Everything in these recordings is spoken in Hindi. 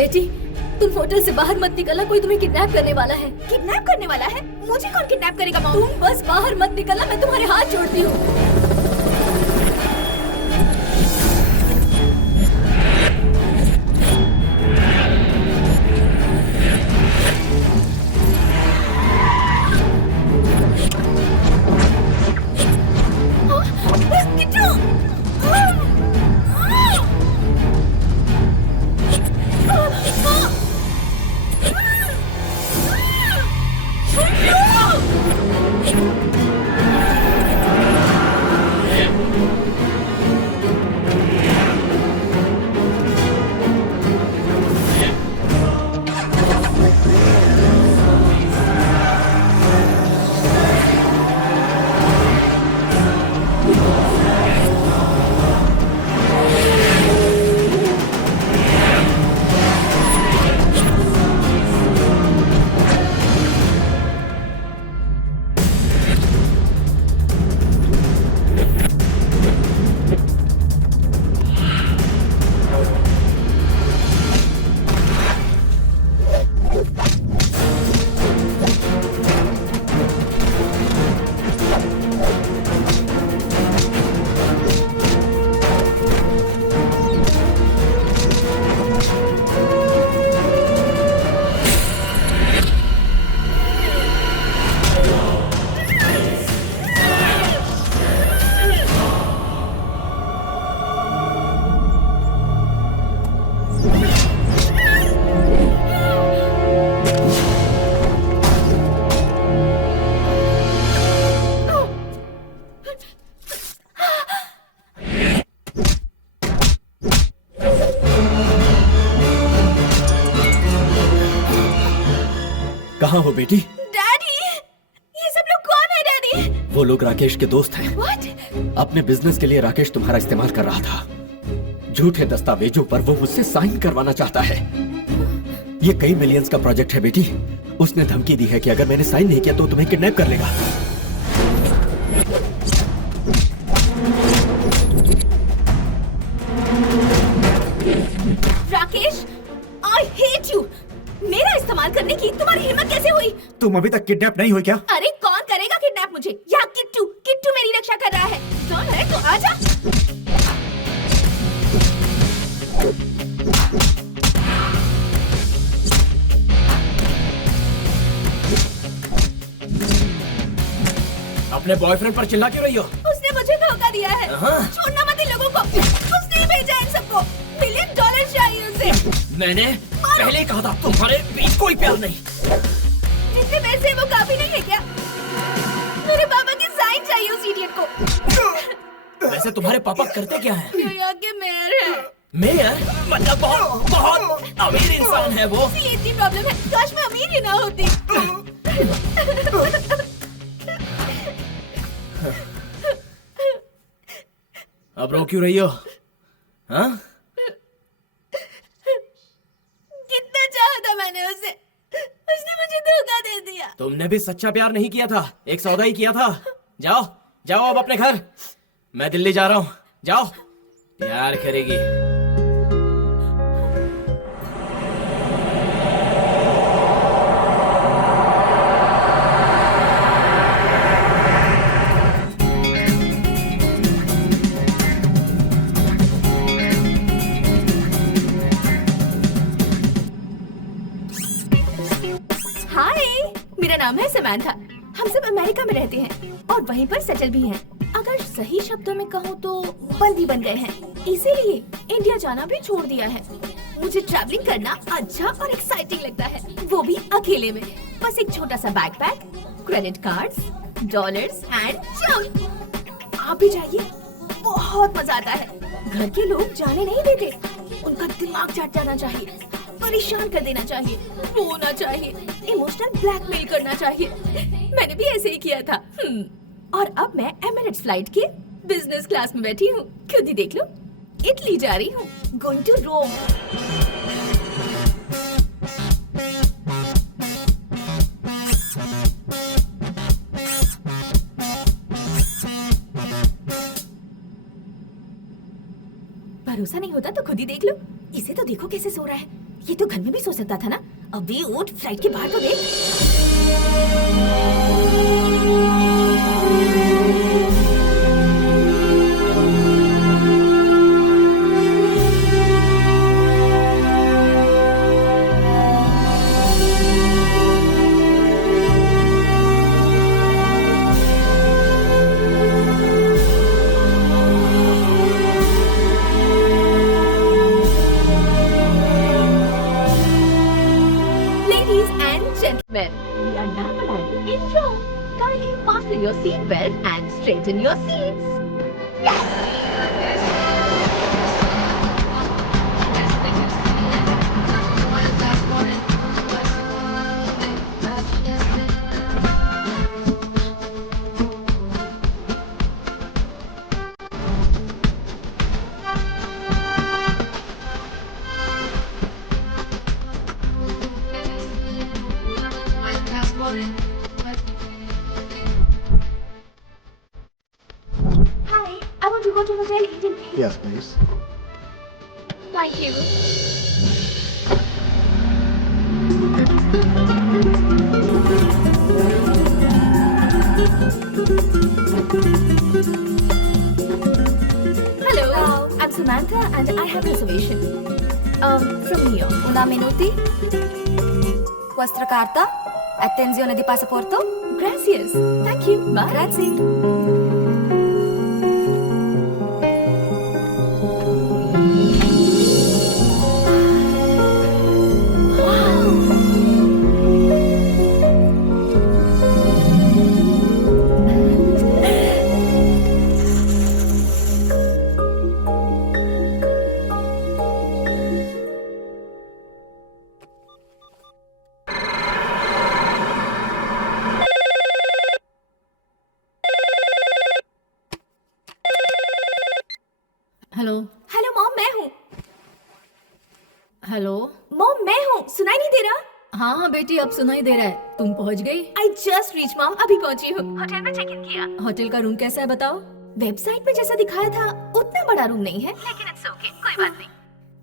बेटी, तुम होटल से बाहर मत निकलना, कोई तुम्हें किडनैप करने वाला है। किडनैप करने वाला है? मुझे कौन किडनैप करेगा मॉम? तुम बस बाहर मत निकलना, मैं तुम्हारे हाथ जोड़ती हूँ। कहाँ हो बेटी? डैडी, ये सब लोग कौन है डैडी? वो लोग राकेश के दोस्त हैं। What? अपने बिजनेस के लिए राकेश तुम्हारा इस्तेमाल कर रहा था। झूठे दस्तावेजों पर वो मुझसे साइन करवाना चाहता है। ये कई मिलियंस का प्रोजेक्ट है बेटी। उसने धमकी दी है कि अगर मैंने साइन नहीं किया तो तुम्हें किडनैप कर लेगा। Rakesh, I hate you. मेरा इस्तेमाल करने की तुम्हारी हिम्मत कैसे हुई? तुम अभी तक किडनैप नहीं हुई क्या? अरे कौन करेगा किडनैप मुझे? यहाँ किट्टू मेरी रक्षा कर रहा है। कौन है तो आजा। अपने बॉयफ्रेंड पर चिल्ला क्यों रही हो? उसने मुझे धोखा दिया है। छोड़ना मत इन लोगों को। उसने ही भेजा इन सबको। $1 मिलियन चाहिए उसे। मैंने पहले कहा था तुम्हारे बीच कोई प्यार नहीं। जितने पैसे वो काफी नहीं है क्या? मेरे पापा की साइन चाहिए उस इडियट को। वैसे तुम्हारे पापा करते क्या हैं? न्यूयॉर्क के मेयर है। मेयर? मतलब बहुत अमीर इंसान है वो। ये इतनी प्रॉब्लम है, काश मैं अमीर ही ना होती। अब रो क्यों रही हो? हाँ? कितना चाहा था मैंने उसे, उसने मुझे धोखा दे दिया। तुमने भी सच्चा प्यार नहीं किया था, एक सौदा ही किया था। जाओ जाओ अब अपने घर। मैं दिल्ली जा रहा हूँ। जाओ, प्यार करेगी। हाय, मेरा नाम है समांथा। हम सब अमेरिका में रहते हैं और वहीं पर सेटल भी हैं। अगर सही शब्दों में कहूँ तो बंदी बन गए हैं, इसीलिए इंडिया जाना भी छोड़ दिया है। मुझे ट्रैवलिंग करना अच्छा और एक्साइटिंग लगता है, वो भी अकेले में। बस एक छोटा सा backpack, credit cards, dollars and jump. आप भी जाइए, बहुत मजा आता है। घर के लोग जाने नहीं देते, उनका दिमाग चाट जाना चाहिए, परेशान कर देना चाहिए, रोना चाहिए, इमोशनल ब्लैकमेल करना चाहिए। मैंने भी ऐसे ही किया था। और अब मैं एमिरेट्स फ्लाइट के बिजनेस क्लास में बैठी हूँ। खुद ही देख लो, इटली जा रही हूँ, गोइंग टू रोम। भरोसा नहीं होता तो खुद ही देख लो। इसे तो देखो कैसे सो रहा है। ये तो घर में भी सो सकता था ना। अभी उठ, फ्लाइट के बाहर तो देख। Ladies and gentlemen, we are now landing in Rome. Kindly fasten your seatbelt and straighten your seats. Hi, I want to go to Hotel Eden. Yes, please. Thank you. Hello, I'm Samantha and I have reservation. From New York. Una minuti. Vostra carta? Attenzione di passaporto? Gracias. Thank you. Bye. Grazie. Hello hello mom, मैं हूँ। हेलो। मॉम, मैं हूँ। सुनाई नहीं दे रहा? हाँ हाँ बेटी, अब सुनाई दे रहा है। तुम पहुंच गई? I just reached मॉम, अभी पहुंची हूँ। होटल में चेक इन किया। होटल का रूम कैसा है बताओ? वेबसाइट पे जैसा दिखाया था उतना बड़ा रूम नहीं है, लेकिन इट्स ओके, कोई बात नहीं।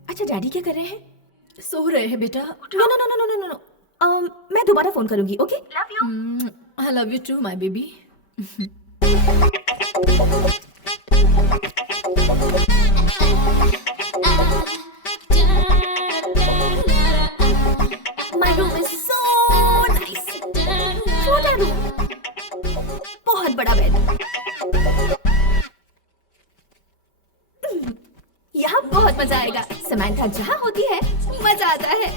अच्छा, डैडी क्या कर रहे हैं? सो रहे हैं बेटा। No no no no no no no. मैं दोबारा फोन करूंगी, okay? Love you. I love you too my baby. My room is so nice. छोटा रूम, बहुत बड़ा बेड। यहाँ बहुत मजा आएगा। समंथा जहाँ होती है मजा आता है।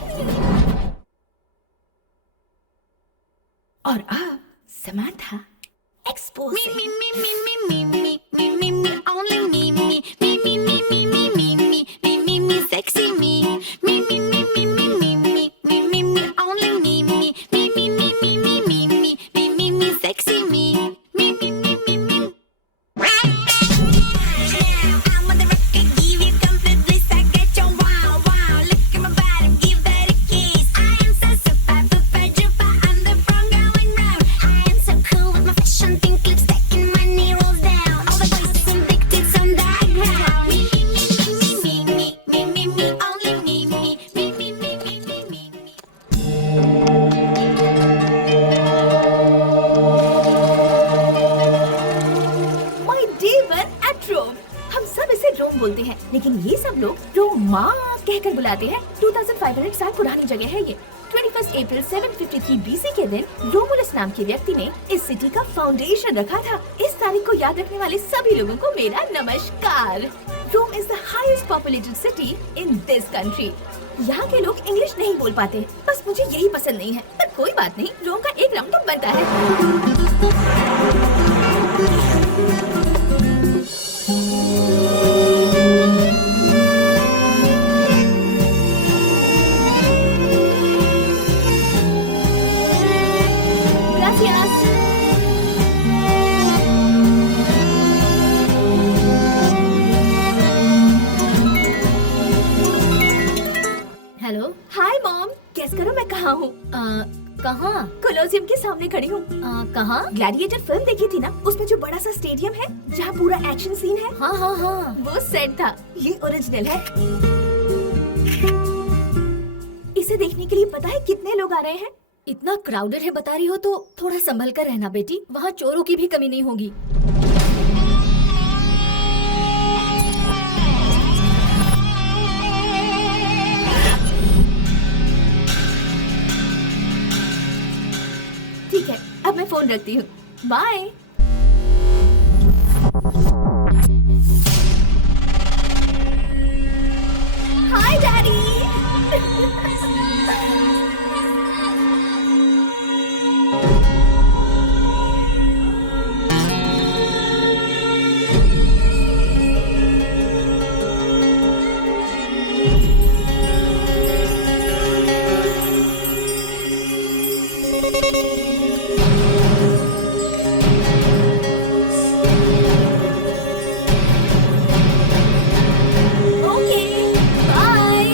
और अब समंथा एक्सपोज बोलते हैं, लेकिन ये सब लोग रोमा कहकर बुलाते हैं। 2500 साल पुरानी जगह है ये। 21 अप्रैल 753 BC के दिन रोमुलस नाम के व्यक्ति ने इस सिटी का फाउंडेशन रखा था। इस तारीख को याद रखने वाले सभी लोगों को मेरा नमस्कार। Rome is the highest populated city in this country. यहाँ के लोग इंग्लिश नहीं बोल पाते, बस मुझे यही पसंद नहीं है, पर कोई बात नहीं, रोम का एक राउंड तो बनता है। हेलो। हाय मॉम, गेस करो मैं कहाँ हूँ? कहाँ? कोलोसियम के सामने खड़ी हूँ। कहाँ? ग्लैडिएटर फिल्म देखी थी ना, उसमें जो बड़ा सा स्टेडियम है जहाँ पूरा एक्शन सीन है, हाँ हाँ हाँ, वो सेट था। ये ओरिजिनल है। इसे देखने के लिए पता है कितने लोग आ रहे हैं? इतना क्राउडेड है बता रही हो तो थोड़ा संभल कर रहना बेटी, वहाँ चोरों की भी कमी नहीं होगी। ठीक है, अब मैं फोन रखती हूँ। Bye. Hi daddy. Okay, bye.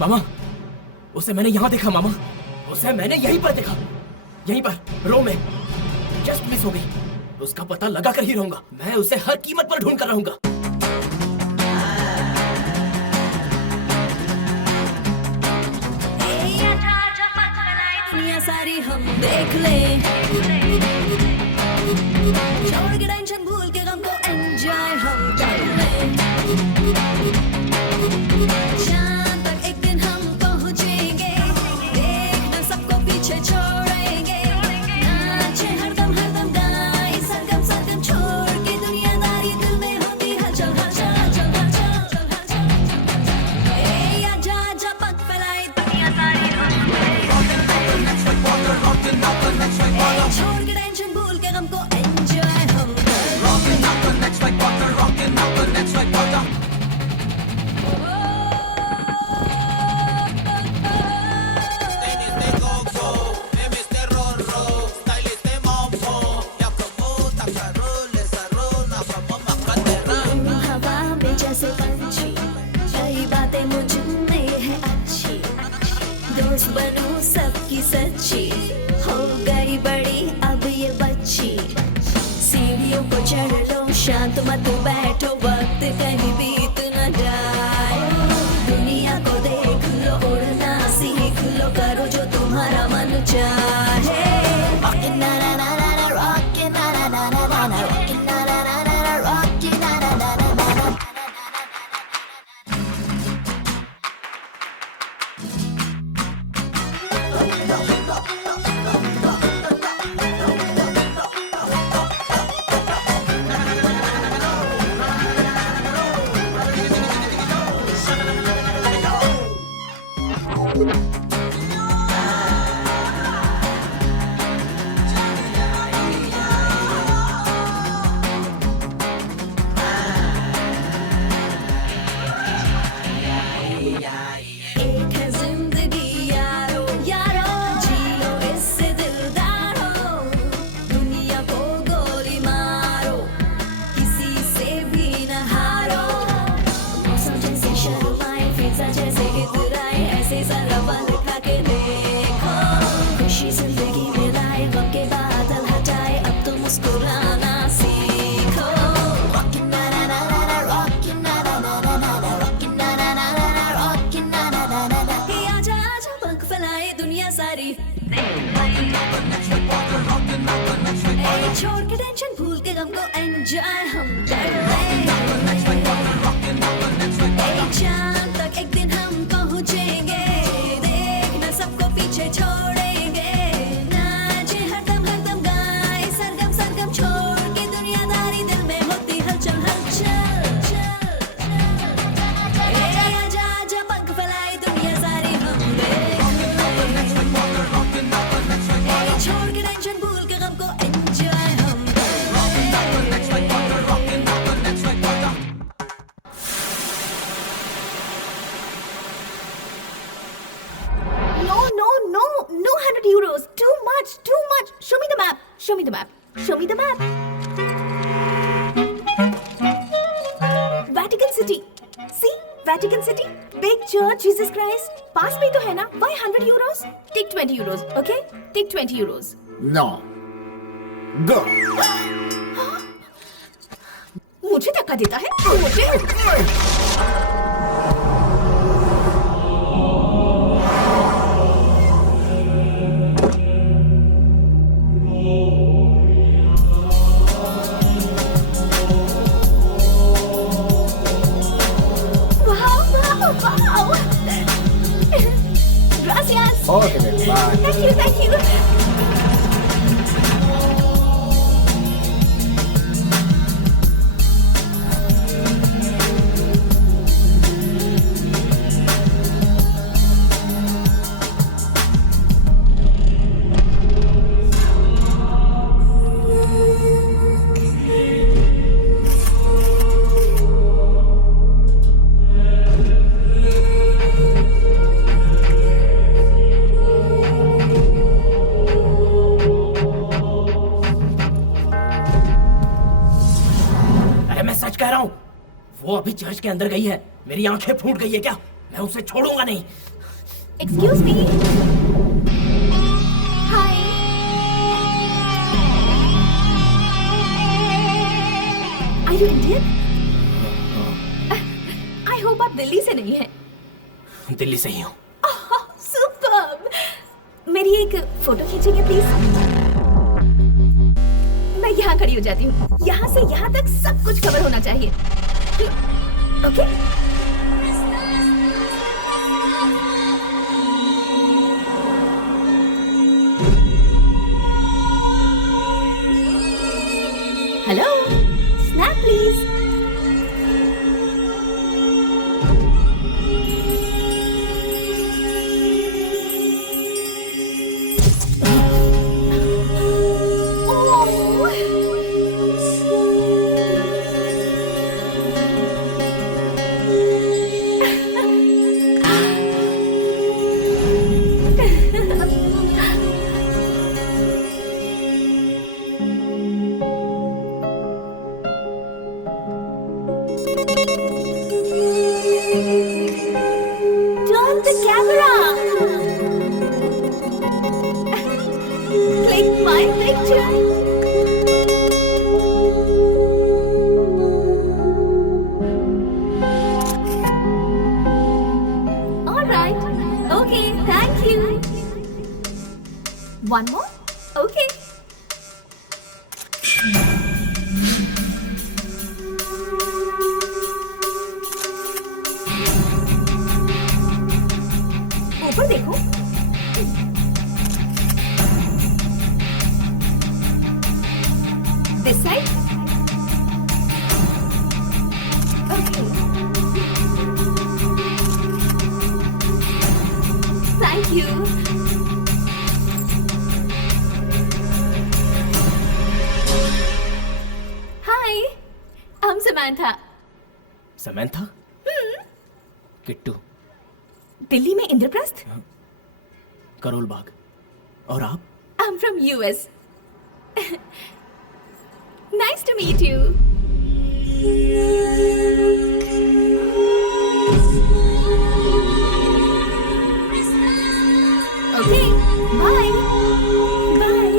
मामा, उसे मैंने यहाँ देखा मामा, उसे मैंने यहीं पर देखा, यहीं पर रो में जस्ट मिस हो गई। उसका पता लगा कर ही रहूंगा, मैं उसे हर कीमत पर ढूंढ कर रहूंगा। दुनिया सारी हम देख ले, छोड़ के टेंशन भूल के गम को एंजॉय हम कर ले। शाम तक एक दिन हम पहुंचेंगे, देखना सबको पीछे छोड़ेंगे। नाचे हरदम हरदम गाए सरगम सरगम, छोड़ के दुनियादारी दिल में होती हलचल हलचल हलचल हलचल हलचल। ए आजा आजा पग फैलाए दुनिया सारी हम छोड़ के टेंशन भूल के गम को एंजॉय हम हवा में जैसे पंछी, कई बातें मुझ में है अच्छी। दोस्त बनूं सबकी सच्ची, हो गई बड़ी अब ये बच्ची। सीढ़ियों को चढ़ लो, शांत मत बैठो, वक्त कहीं बीत न जाए। दुनिया को देख लो, उड़ना सीख लो, करो जो तुम्हारा मन चाहे। Rockin' na na na na na, rockin' na na na na na na, rockin' na na na na na, rockin' na na na na na na. छोड़ के टेंशन भूल के गम को एंजॉय हम कर ले चांद तक एक दिन हम पहुंचेंगे देखना सबको पीछे छोड़ेंगे नाचे हरदम गाए सरगम सरगम छोड़ के दुनियादारी दिल में होती हलचल हलचल आजा आजा पंख फैलाए दुनिया सारी हम छोड़ के टेंशन भूल के गम को एंजॉय हम No 100 euros. Too much. Show me the map. Show me the map. Vatican City. See? Vatican City. Big church, Jesus Christ. पास में ही तो है ना? Why 100 euros? Take 20 euros, okay? Take 20 euros. No. Go. मुझे धक्का देता है? मुझे? Wow. Gracias. Okay, then, bye. Thank you. वो अभी चर्च के अंदर गई है। मेरी आंखें फूट गई है क्या? मैं उसे छोड़ूंगा नहीं। Excuse me. Hi. Are you Indian? I hope आप दिल्ली से नहीं हैं। दिल्ली से ही हूँ। Superb. मेरी एक फोटो खींचेंगे प्लीज? मैं यहाँ खड़ी हो जाती हूँ। यहाँ से यहाँ तक सब कुछ कवर होना चाहिए। Okay? Hello, snap please. Turn the camera. Click my picture. All right. Okay, thank you. One more? Okay. ऊपर देखो। This side? Okay. Thank you. Hi, I'm Samantha. Samantha? Kittu. Delhi में इंद्रप्रस्थ? करोल बाग। और आप? I'm from US. Nice to meet you. Okay, bye. Bye.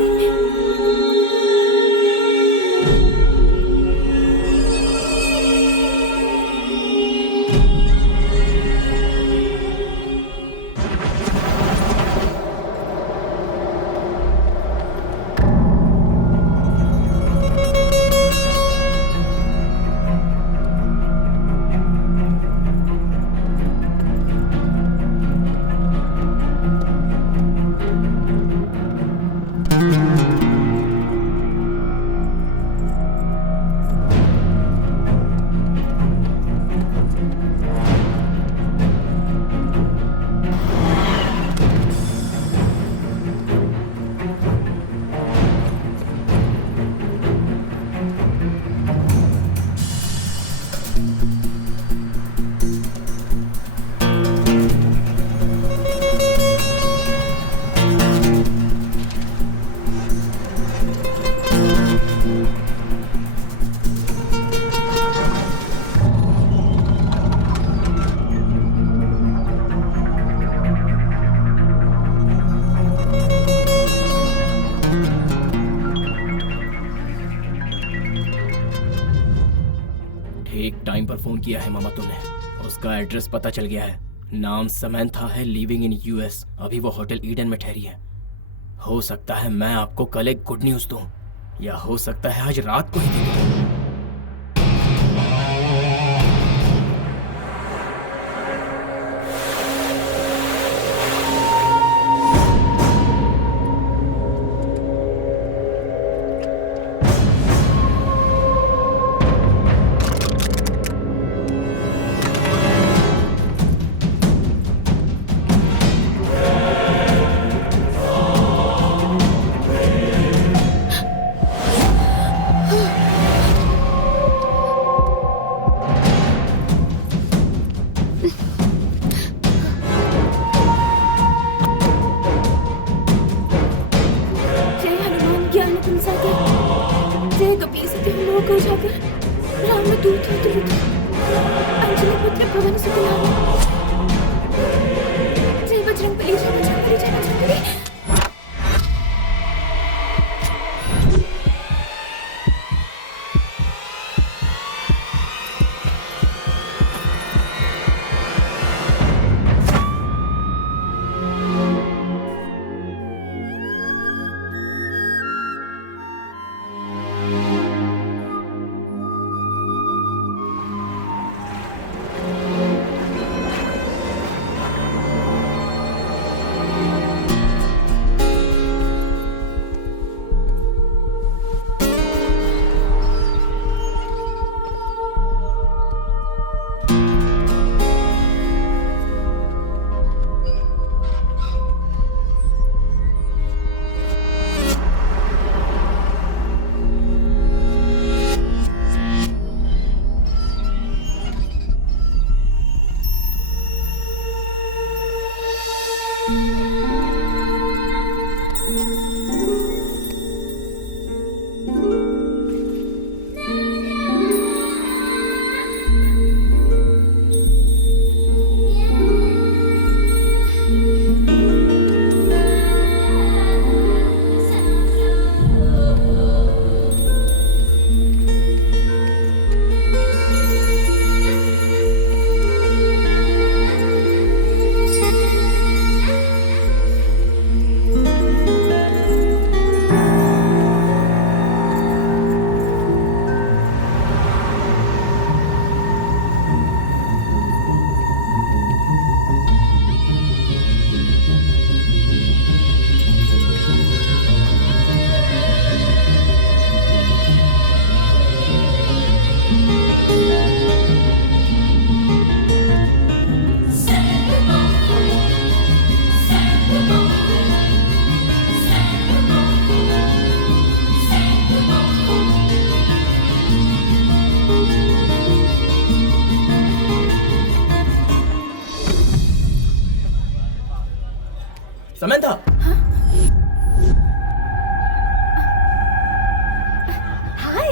ठीक टाइम पर फोन किया है मामा तुमने। उसका एड्रेस पता चल गया है। नाम समैंथा है, लिविंग इन यूएस। अभी वो होटल ईडन में ठहरी है। हो सकता है मैं आपको कल एक गुड न्यूज दूं, या हो सकता है आज रात को ही दूं। जय हनुमान ज्ञान गुण सागर, जय कपीस तिहु लोक उजागर, रामदूत अतुलित, अंजनी पुत्र पवन सुत नाम। जय बजरंगबली, जय बजरंगबली, जय बजरंगबली। समैंथा, हाय।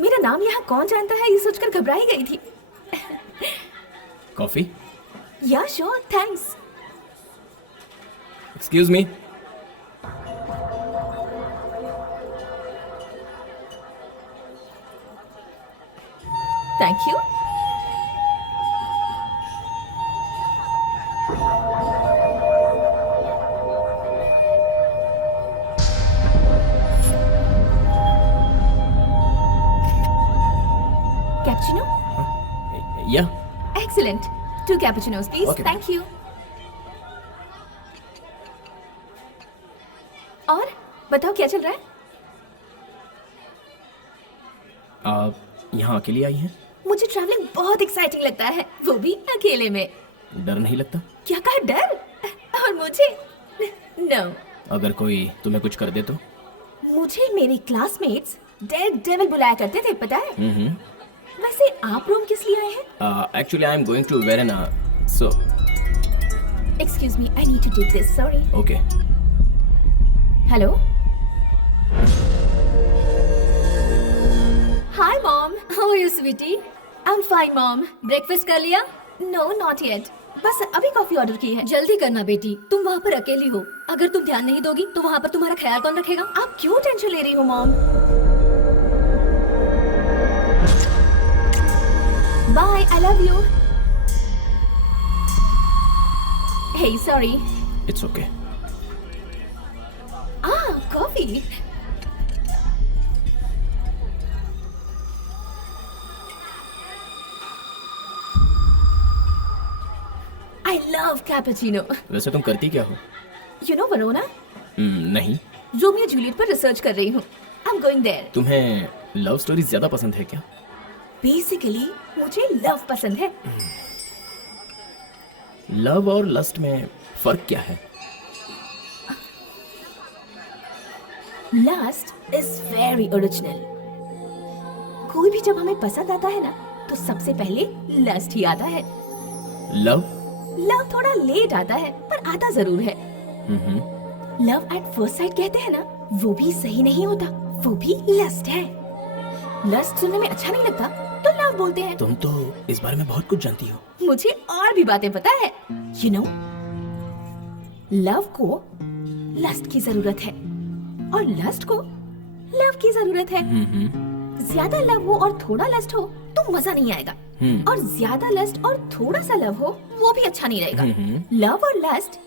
मेरा नाम यहाँ कौन जानता है, ये सोचकर घबराई गई थी। Coffee? Yeah sure, thanks. Excuse me. Thank you. Cappuccino? Yeah excellent. 2 cappuccinos please. Okay. Thank you. और बताओ क्या चल रहा है? आप यहाँ अकेली आई हैं? मुझे ट्रैवलिंग बहुत एक्साइटिंग लगता है, वो भी अकेले में। डर नहीं लगता? क्या कहा, डर? और मुझे? नो। अगर कोई तुम्हें कुछ कर दे तो? मुझे मेरे क्लासमेट्स डेड डेविल बुलाया करते थे, पता है? वैसे आप रोम किस लिए आए हैं? Actually I am going to Verona, so excuse me, I need to take this, sorry. Okay. Hello, hi mom. How are you sweetie? I am fine mom. Breakfast कर लिया? नो नॉट येट, बस अभी कॉफी ऑर्डर की है। जल्दी करना बेटी, तुम वहाँ पर अकेली हो। अगर तुम ध्यान नहीं दोगी तो वहाँ पर तुम्हारा ख्याल कौन रखेगा? आप क्यों टेंशन ले रही हो mom? Bye, I love you. Hey sorry. It's okay. Coffee. I love cappuccino. वैसे तुम करती क्या हो? You know Verona? नहीं। रोमियो जूलियट पर रिसर्च कर रही हूँ। I am going there. तुम्हें लव स्टोरी ज्यादा पसंद है क्या? बेसिकली मुझे लव पसंद है। लव और लस्ट में फर्क क्या है? Lust is very original. कोई भी जब हमें पसंद आता है ना, तो सबसे पहले लस्ट ही आता है। लव? लव थोड़ा लेट आता है, पर आता जरूर है। लव एट फर्स्ट साइट कहते हैं ना, वो भी सही नहीं होता, वो भी लस्ट है। लस्ट सुनने में अच्छा नहीं लगता, तो लव बोलते हैं। तुम तो इस बारे में बहुत कुछ जानती हो। मुझे और भी बातें पता है। यू नो, लव को लस्ट की जरूरत है और लस्ट को लव की जरूरत है। ज्यादा लव हो और थोड़ा लस्ट हो तो मजा नहीं आएगा, और ज्यादा लस्ट और थोड़ा सा लव हो वो भी अच्छा नहीं रहेगा। लव और लस्ट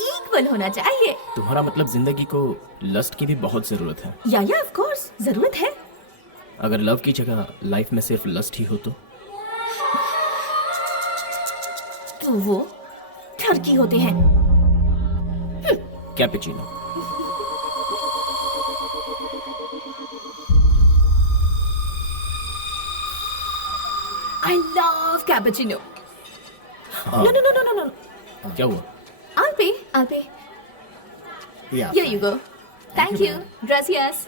इक्वल होना चाहिए। तुम्हारा मतलब जिंदगी को लस्ट की भी बहुत जरूरत है? या ऑफ कोर्स जरूरत है। अगर लव की जगह लाइफ में सिर्फ लस्ट ही हो तो वो ठरकी होते हैं। Cappuccino. I love cappuccino. No. क्या हुआ? I'll pay. Yeah. Here you go. Thank you. Gracias.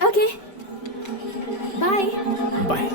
Okay. Bye. Bye.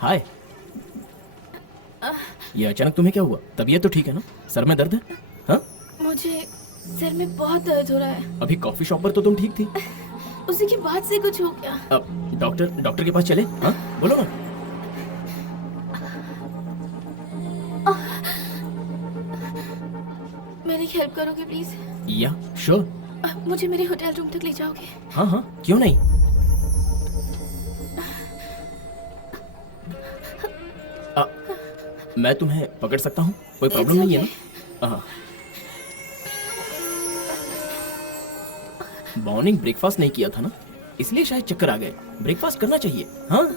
Hi. ये अचानक तुम्हें क्या हुआ? तबीयत तो ठीक है ना? सर में दर्द है? हाँ? मुझे सिर में बहुत दर्द हो रहा है। अभी कॉफी शॉप पर तो तुम ठीक थी। उसी के बाद से कुछ हो गया। अब डॉक्टर के पास चले? हाँ, बोलो ना। मेरी हेल्प करोगे प्लीज? या श्योर। मुझे मेरे होटल रूम तक ले जाओगे? हाँ, क्यों नहीं। मैं तुम्हें पकड़ सकता हूँ, कोई प्रॉब्लम नहीं है ना? मॉर्निंग ब्रेकफास्ट नहीं किया था ना, इसलिए शायद चक्कर आ गए। ब्रेकफास्ट करना चाहिए। हाँ,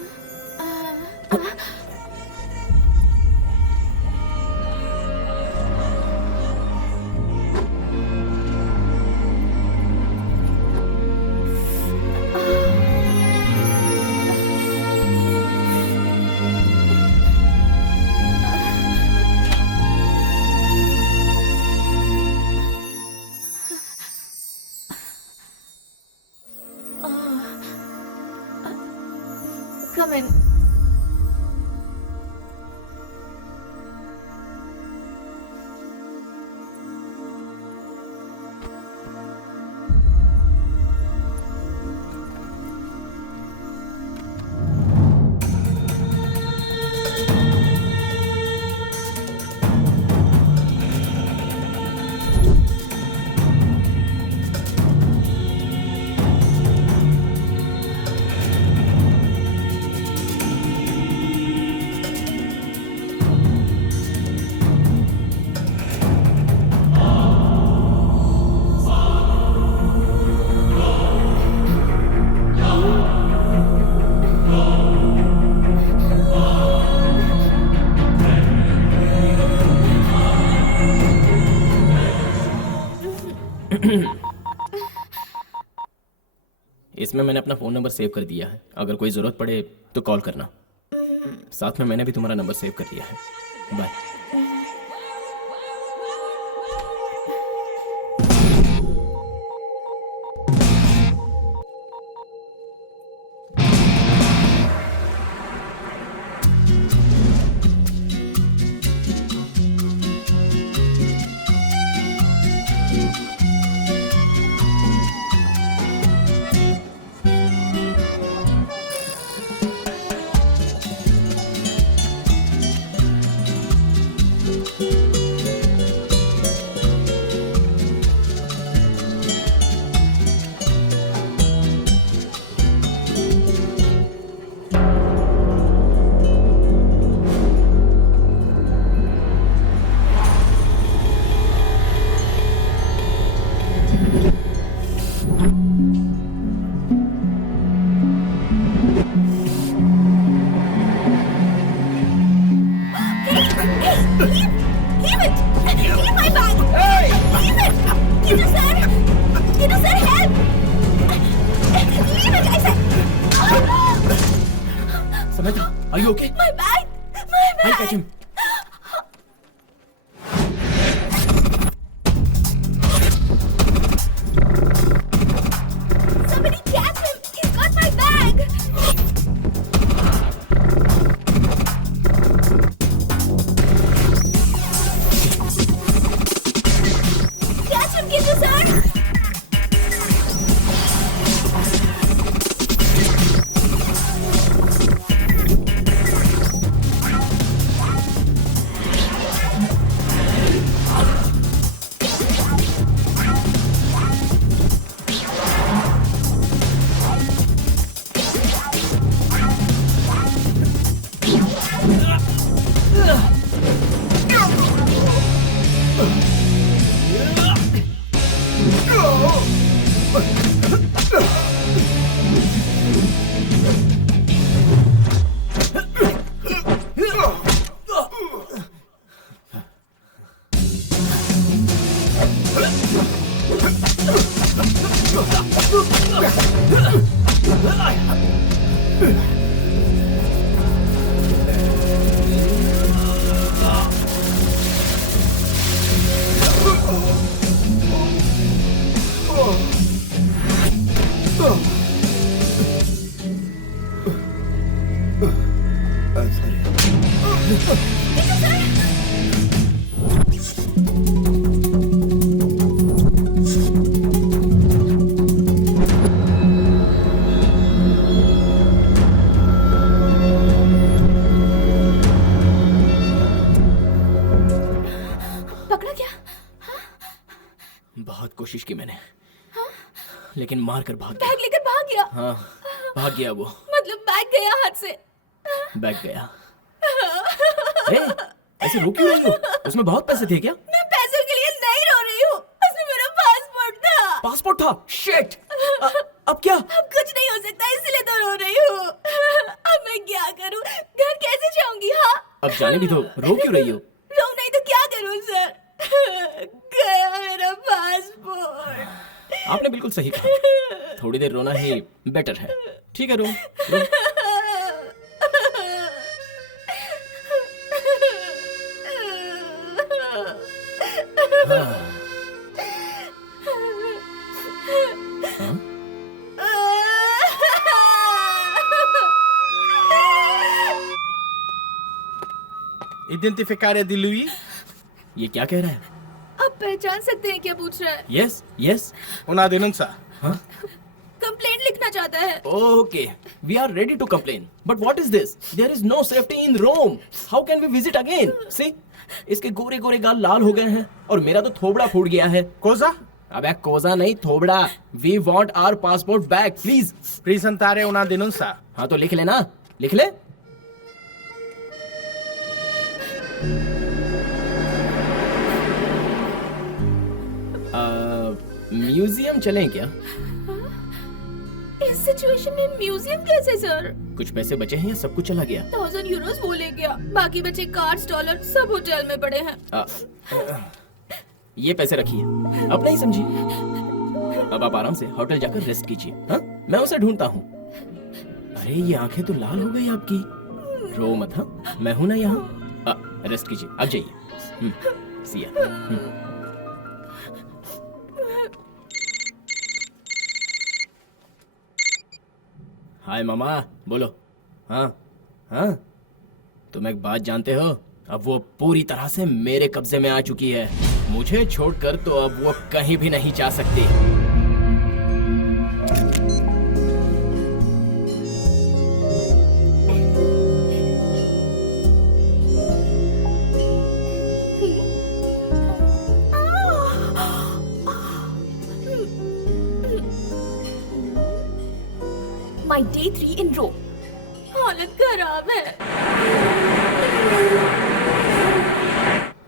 Come in. इसमें मैंने अपना फोन नंबर सेव कर दिया है, अगर कोई जरूरत पड़े तो कॉल करना। साथ में मैंने भी तुम्हारा नंबर सेव कर लिया है। Bye. Leave it! Leave my bag! Leave it! Kiddo sir! Kiddo sir, help! Leave it, I said! Samantha, are you okay? My bag! My I'll bag! catch him. Somebody catch him! He's got my bag! Catch him, Kiddo sir! पकड़ा क्या? बहुत कोशिश की मैंने, लेकिन मार कर भाग गया। बैग लेकर भाग गया? हाँ, भाग गया वो। मतलब बैग गया हाथ से? बैग गया। ए, ऐसे रो क्यों रही हो? उसमें बहुत पैसे थे क्या? मैं पैसों के लिए नहीं रो रही हूँ, उसमें मेरा पासपोर्ट था। पासपोर्ट था? शिट! अब क्या? अब कुछ नहीं हो सकता, इसलिए तो रो रही हूँ। अब मैं क्या करूँ? घर कैसे जाऊंगी? हाँ, अब जाने भी तो, रो क्यों रही हो? रो नहीं तो क्या करूँ सर? गया मेरा पासपोर्ट। आपने बिल्कुल सही कहा, थोड़ी देर रोना ही बेटर है। ठीक है, रो, रो। हाँ? Identificare di lui? ये क्या कह रहा है? आप पहचान सकते हैं क्या पूछ रहा है? Yes yes. Una denuncia. हाँ? कंप्लेंट लिखना चाहता है। Okay, we are ready to complain. But what is this? There is no safety in Rome. How can we visit again? See, इसके गोरे गोरे गाल लाल हो गए हैं और मेरा तो थोबड़ा फूट गया है। Cosa? अबे कोजा नहीं, थोबड़ा। We want our passport back, please. Presentare una denuncia. हाँ तो लिख लेना, लिख ले। म्यूजियम चलें क्या? इस सिचुएशन में म्यूजियम कैसे सर? कुछ पैसे बचे हैं या सब कुछ चला गया? 1000 यूरोस वो ले गया, बाकी बचे कार्ड्स, डॉलर सब होटल में पड़े हैं। ये पैसे रखिए, अपना ही समझिए। अब आप आराम से होटल जाकर रेस्ट कीजिए। हाँ? मैं उसे ढूंढता हूँ। अरे ये आंखें तो लाल हो गई आपकी। रो मत, हाँ मैं हूं ना यहाँ। रेस्ट कीजिए, अब जाइए। सिया। हाय मामा, बोलो। हाँ हाँ, तुम एक बात जानते हो, अब वो पूरी तरह से मेरे कब्जे में आ चुकी है। मुझे छोड़कर तो अब वो कहीं भी नहीं जा सकती। My day 3 in row. हालत खराब है।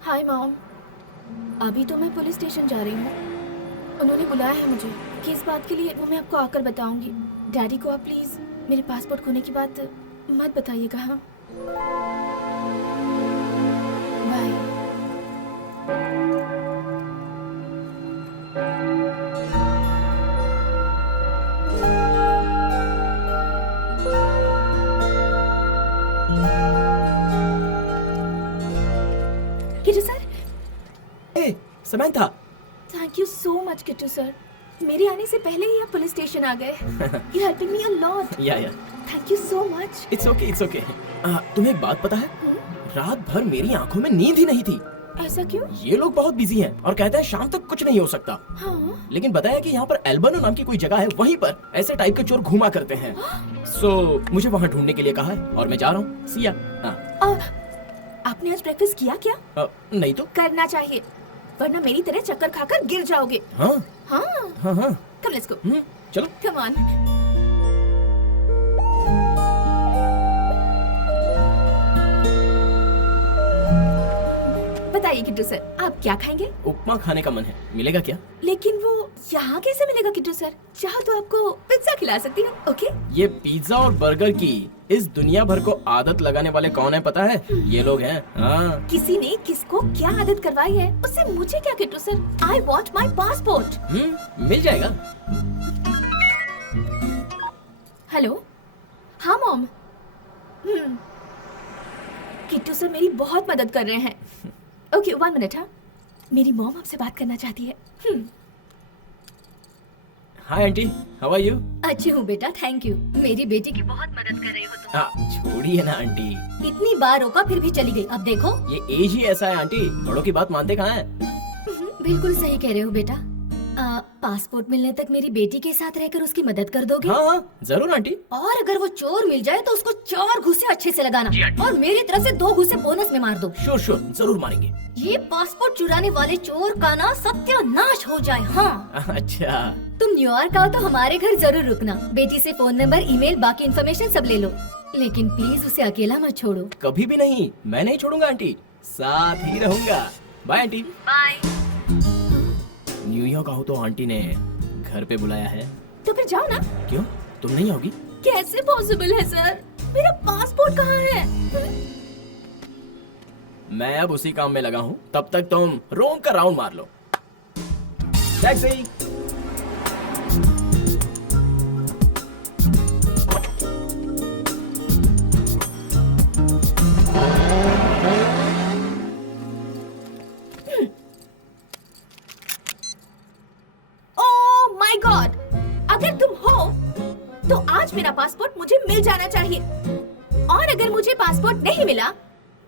हाय मॉम, अभी तो मैं पुलिस स्टेशन जा रही हूँ। उन्होंने बुलाया है मुझे। किस बात के लिए वो मैं आपको आकर बताऊंगी। डैडी को आप प्लीज मेरे पासपोर्ट खोने की बात मत बताइएगा। हाँ, बाय। किट्टू सर, ए, Samantha. Thank you so much Kittu sir. मेरे आने से पहले ही आप पुलिस स्टेशन आ गए। You helping me a lot. Yeah thank you so much. It's okay, it's okay. तुम्हें एक बात पता है, रात भर मेरी आंखों में नींद ही नहीं थी। ऐसा क्यों? ये लोग बहुत बिजी हैं और कहते हैं शाम तक कुछ नहीं हो सकता। हाँ, लेकिन बताया कि यहाँ पर एल्बनो नाम की कोई जगह है, वहीं पर ऐसे टाइप के चोर घुमा करते हैं। सो मुझे वहाँ ढूंढने के लिए कहा है और मैं जा रहा हूँ। सिया। आपने आज ब्रेकफास्ट किया क्या? नहीं तो। करना चाहिए, वरना मेरी तरह चक्कर खाकर गिर जाओगे। हाँ हाँ, हाँ हाँ। Come let's go. चलो। Come on. बताइए किट्टू सर, आप क्या खाएंगे? उपमा खाने का मन है, मिलेगा क्या? लेकिन वो यहाँ कैसे मिलेगा किट्टू सर? चाहो तो आपको पिज्जा खिला सकती हूँ। ओके? ये पिज्जा और बर्गर की इस दुनिया भर को आदत लगाने वाले कौन है पता है? ये लोग हैं। हाँ। किसी ने किसको क्या आदत करवाई है उससे मुझे क्या Kittu sir? I want my passport. मिल जाएगा। हेलो, हाँ मॉम। किट्टू सर मेरी बहुत मदद कर रहे हैं। Okay, 1 minute. हाँ, मेरी मॉम आपसे बात करना चाहती है। Hi aunty, how are you? अच्छी हूँ बेटा, थैंक यू। मेरी बेटी की बहुत मदद कर रही हो तुम। छोड़िए ना आंटी। इतनी बार रोका फिर भी चली गई। अब देखो। ये एज ही ऐसा है आंटी, बड़ों की बात मानते कहाँ हैं? बिल्कुल सही कह रहे हो बेटा। पासपोर्ट मिलने तक मेरी बेटी के साथ रहकर उसकी मदद कर दोगे? हाँ जरूर आंटी। और अगर वो चोर मिल जाए तो उसको 4 घुसे अच्छे से लगाना और मेरी तरफ से 2 घुसे बोनस में मार दो। श्योर श्योर, जरूर मारेंगे। ये पासपोर्ट चुराने वाले चोर का ना सत्यानाश हो जाए। हाँ, अच्छा। तुम न्यूयॉर्क आओ तो हमारे घर जरूर रुकना। बेटी से फोन नंबर, ईमेल, बाकी इन्फॉर्मेशन सब ले लो, लेकिन प्लीज उसे अकेला मत छोड़ो। कभी भी नहीं, मैं नहीं छोड़ूंगा आंटी, साथ ही रहूंगा। Bye aunty. बाय। न्यूयॉर्क आओ तो आंटी ने घर पे बुलाया है। तो फिर जाओ ना। क्यों, तुम नहीं आओगी? कैसे पॉसिबल है सर? मेरा पासपोर्ट कहाँ है? मैं अब उसी काम में लगा हूँ, तब तक तुम रोम का राउंड मार लो। टैक्सी। ओह माय गॉड, अगर तुम हो तो आज मेरा पासपोर्ट मुझे मिल जाना चाहिए, और अगर मुझे पासपोर्ट नहीं मिला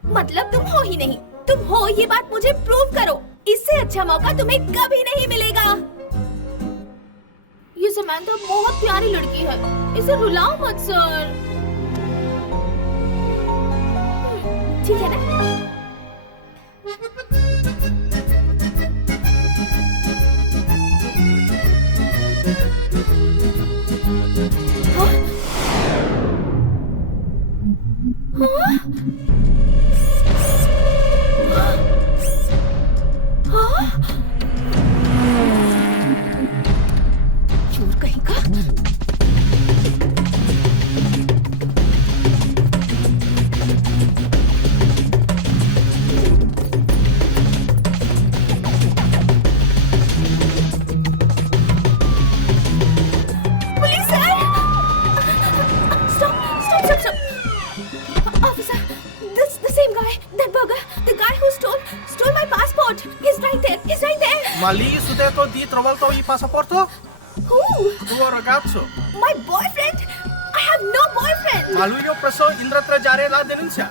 मतलब तुम हो ही नहीं। तुम हो ये बात मुझे प्रूव करो। इससे अच्छा मौका तुम्हें कभी नहीं मिलेगा। ये समंथा बहुत प्यारी लड़की है, इसे रुलाओ मत सर। ठीक है ना? चोर कहीं का। Police sir, Ma lì su detto di trovato il passaporto? Who? Tuo ragazzo. My boyfriend? I have no boyfriend. Ma lui ho preso in retraggiare la denuncia.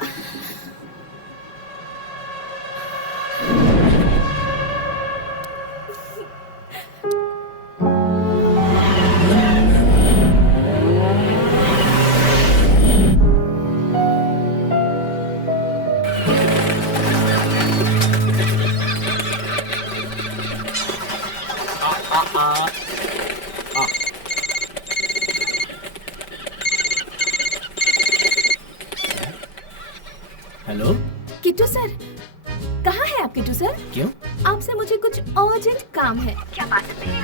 Hello, Kittu sir, कहाँ है आप किट्टू सर? क्यों? आपसे मुझे कुछ अर्जेंट काम है। क्या बात है?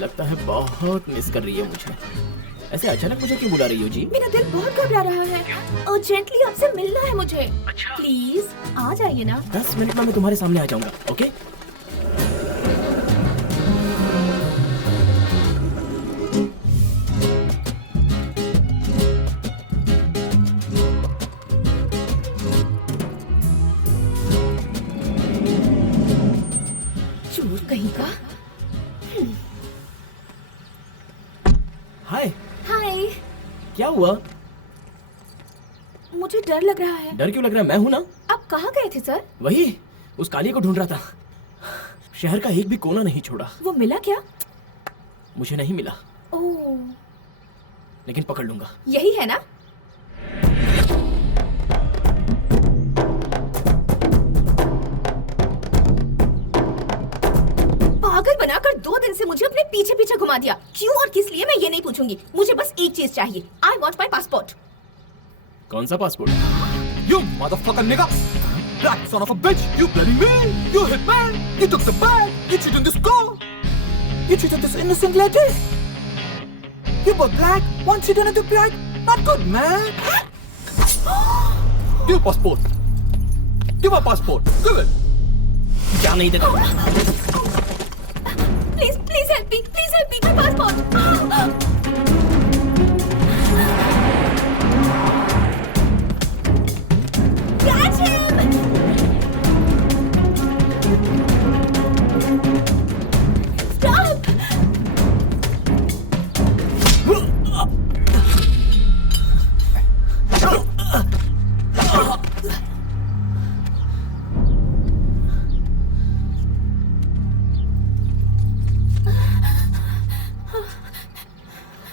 लगता है बहुत मिस कर रही है मुझे। ऐसे अचानक मुझे क्यों बुला रही हो जी? मेरा दिल बहुत घबरा रहा है। अर्जेंटली आपसे मिलना है मुझे। प्लीज आ जाइए ना। 10 मिनट में मैं तुम्हारे सामने आ जाऊंगा, ओके? चोर कहीं का। हाय, हाय, क्या हुआ? मुझे डर लग रहा है। डर क्यों लग रहा है? मैं हूं ना। आप कहाँ गए थे सर? वही, उस काली को ढूंढ रहा था। शहर का एक भी कोना नहीं छोड़ा। वो मिला क्या? मुझे नहीं मिला, ओह, लेकिन पकड़ लूंगा। यही है ना? पागल बनाकर 2 दिन से मुझे अपने पीछे पीछे घुमा दिया। क्यों और किस लिए मैं ये नहीं पूछूंगी। मुझे बस एक चीज चाहिए। आई वॉन्ट माई पासपोर्ट। कौन सा passport? You motherfucking nigga! Black son of a bitch! You bloody me! You hit man! You took the bag! You cheated this girl! You cheated this innocent lady! You both black, one cheated and two black! Not good, man! Give a passport! Give a passport! Give it! क्या नहीं देता? Please please help me, please help me, my passport. Catch him! Stop!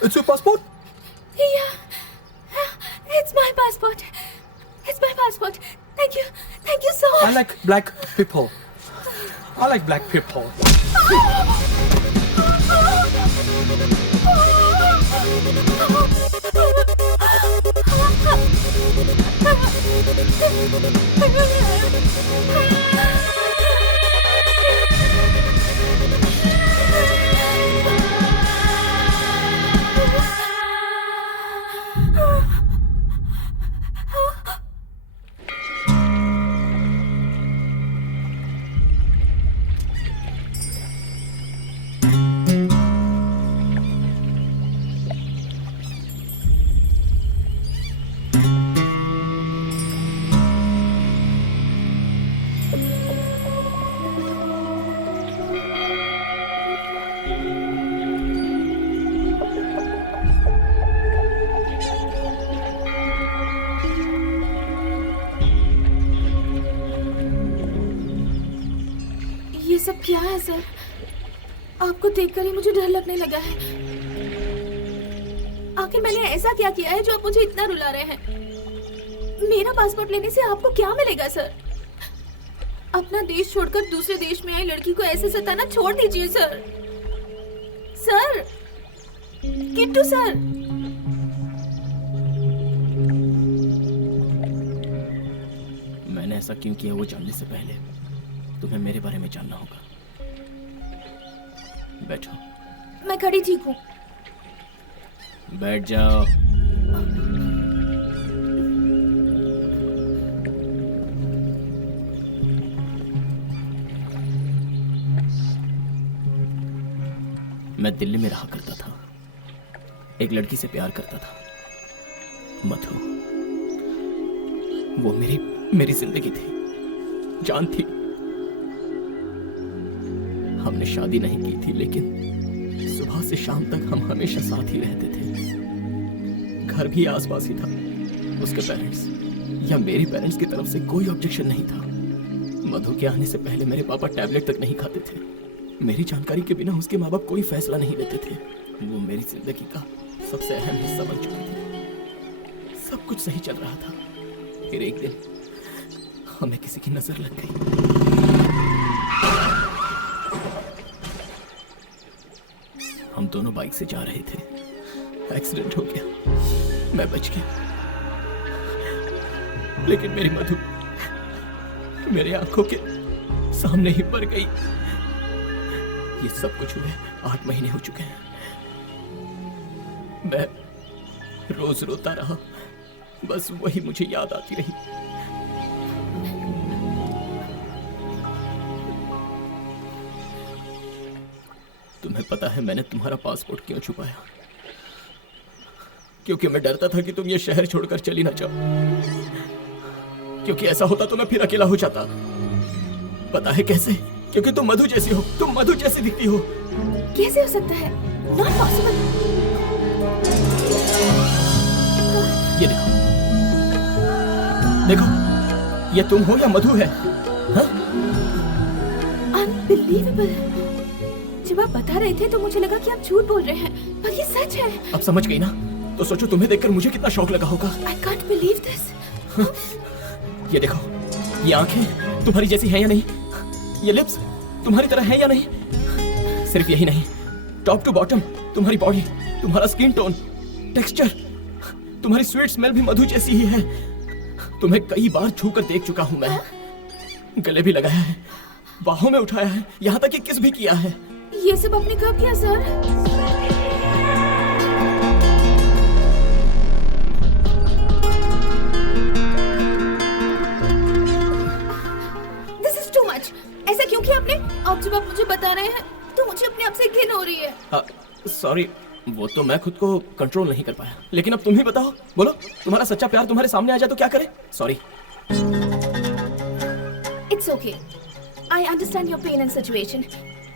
It's your passport? Yeah, it's my passport. It's my passport. Thank you so I much. like black people. I like black people. ये सब क्या है सर? आपको देखकर ही मुझे डर लगने लगा है। आखिर मैंने ऐसा क्या किया है जो आप मुझे इतना रुला रहे हैं? मेरा पासपोर्ट लेने से आपको क्या मिलेगा सर? अपना देश छोड़कर दूसरे देश में आई लड़की को ऐसे सताना छोड़ दीजिए सर। Sir, Kittu sir. मैंने ऐसा क्यों किया वो जानने से पहले तुम्हें मेरे बारे में जानना होगा। बैठो। मैं खड़ी ठीक हूँ। बैठ जाओ। मैं दिल्ली में रहा करता था। एक लड़की से प्यार करता था, मधु। वो मेरी जिंदगी थी, जान थी। हमने शादी नहीं की थी, लेकिन सुबह से शाम तक हम हमेशा साथ ही रहते थे। घर भी आसपास ही था। उसके पेरेंट्स या मेरे पेरेंट्स की तरफ से कोई ऑब्जेक्शन नहीं था। मधु के आने से पहले मेरे पापा टैबलेट तक नहीं खाते थे। मेरी जानकारी के बिना उसके माँ बाप कोई फैसला नहीं लेते थे। वो मेरी जिंदगी का सबसे अहम हिस्सा बन चुकी थी। सब कुछ सही चल रहा था। फिर एक दिन हमें किसी की नजर लग गई। हम दोनों बाइक से जा रहे थे। एक्सीडेंट हो गया। मैं बच गया, लेकिन मेरी मधु मेरे आंखों के सामने ही मर गई। ये सब कुछ हुए 8 महीने हो चुके हैं। मैं रोज रोता रहा, बस वही मुझे याद आती रही। तुम्हें पता है मैंने तुम्हारा पासपोर्ट क्यों छुपाया? क्योंकि मैं डरता था कि तुम ये शहर छोड़कर चली ना जाओ। क्योंकि ऐसा होता तो मैं फिर अकेला हो जाता। पता है कैसे? क्योंकि तुम मधु जैसी हो। तुम मधु जैसी दिखती हो। कैसे हो सकता है? Not possible. ये देखो, देखो, ये तुम हो या मधु है? हाँ? अनबिलीवेबल। जब आप बता रहे थे तो मुझे लगा कि आप झूठ बोल रहे हैं, पर ये सच है। अब समझ गई ना? तो सोचो तुम्हें देखकर मुझे कितना शौक लगा होगा। I can't believe this. ये देखो, ये आंखें तुम्हारी जैसी हैं या नहीं? ये लिप्स तुम्हारी तरह हैं या नहीं? सिर्फ यही नहीं, टॉप टू बॉटम तुम्हारी बॉडी, तुम्हारा स्किन टोन, टेक्सचर, तुम्हारी स्वीट स्मेल भी मधु जैसी ही है। तुम्हें कई बार छूकर देख चुका हूं मैं। गले भी लगाया है, बाहों में उठाया है, यहाँ तक कि किस भी किया है। ये सब आपने कब किया sir? This is too much. ऐसा क्यों किया आपने? अब जब आप मुझे बता रहे हैं तो मुझे अपने आप से घिन हो रही है। सॉरी, वो तो मैं खुद को कंट्रोल नहीं कर पाया। लेकिन अब तुम ही बताओ, बोलो, तुम्हारा सच्चा प्यार तुम्हारे सामने आ जाए तो क्या करे? Sorry. It's okay. I understand your pain and situation.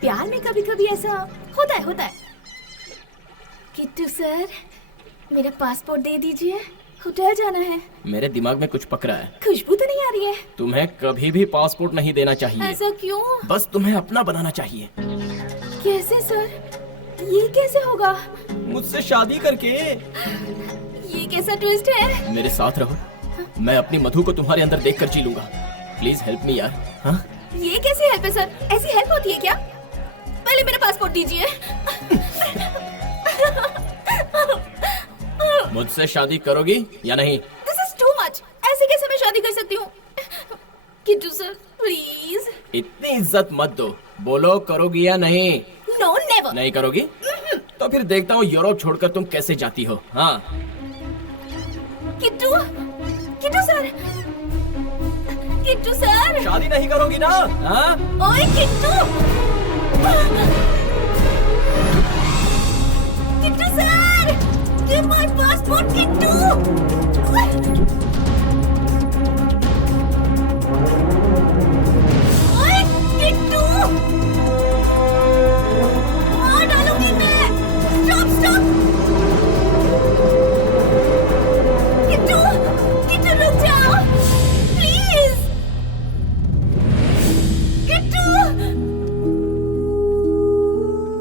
प्यार में कभी कभी ऐसा होता है। किट्टू सर, मेरा पासपोर्ट दे दीजिए, होटल जाना है। मेरे दिमाग में कुछ पक रहा है। खुशबू तो नहीं आ रही है। तुम्हें कभी भी पासपोर्ट नहीं देना चाहिए। ऐसा क्यों? बस तुम्हें अपना बनाना चाहिए। कैसे सर? ये कैसे होगा? मुझसे शादी करके। ये कैसा ट्विस्ट है? मेरे साथ रहो, मैं अपनी मधु को तुम्हारे अंदर देखकर जी लूंगा। प्लीज हेल्प मी यार। हाँ? ये कैसे हेल्प है सर? ऐसी हेल्प होती है क्या? पहले मेरा पासपोर्ट दीजिए। मुझसे शादी करोगी या नहीं? This is too much. ऐसे कैसे मैं शादी कर सकती हूँ? Kittu sir, please. इतनी इज्जत मत दो। बोलो, करोगी या नहीं? No, never. नहीं करोगी? तो फिर देखता हूँ यूरोप छोड़कर तुम कैसे जाती हो। हाँ? Kittu sir, Kittu sir. शादी नहीं करोगी ना? हाँ? ओए Kittu! Kittu sir! Give my passport, Kittu! ओए किट्टू! मार डालूंगी मैं! Stop! किट्टू! किट्टू रुक जाओ! Please!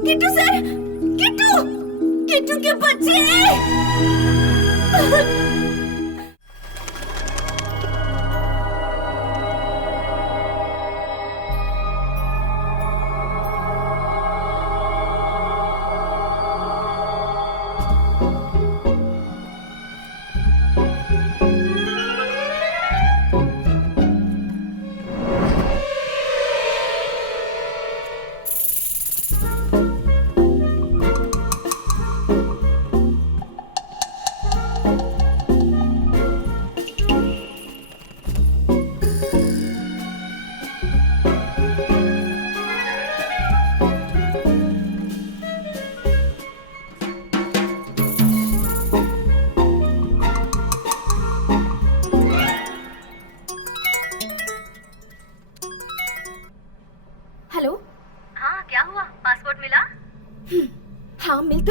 किट्टू सर, किट्टू के बच्चे।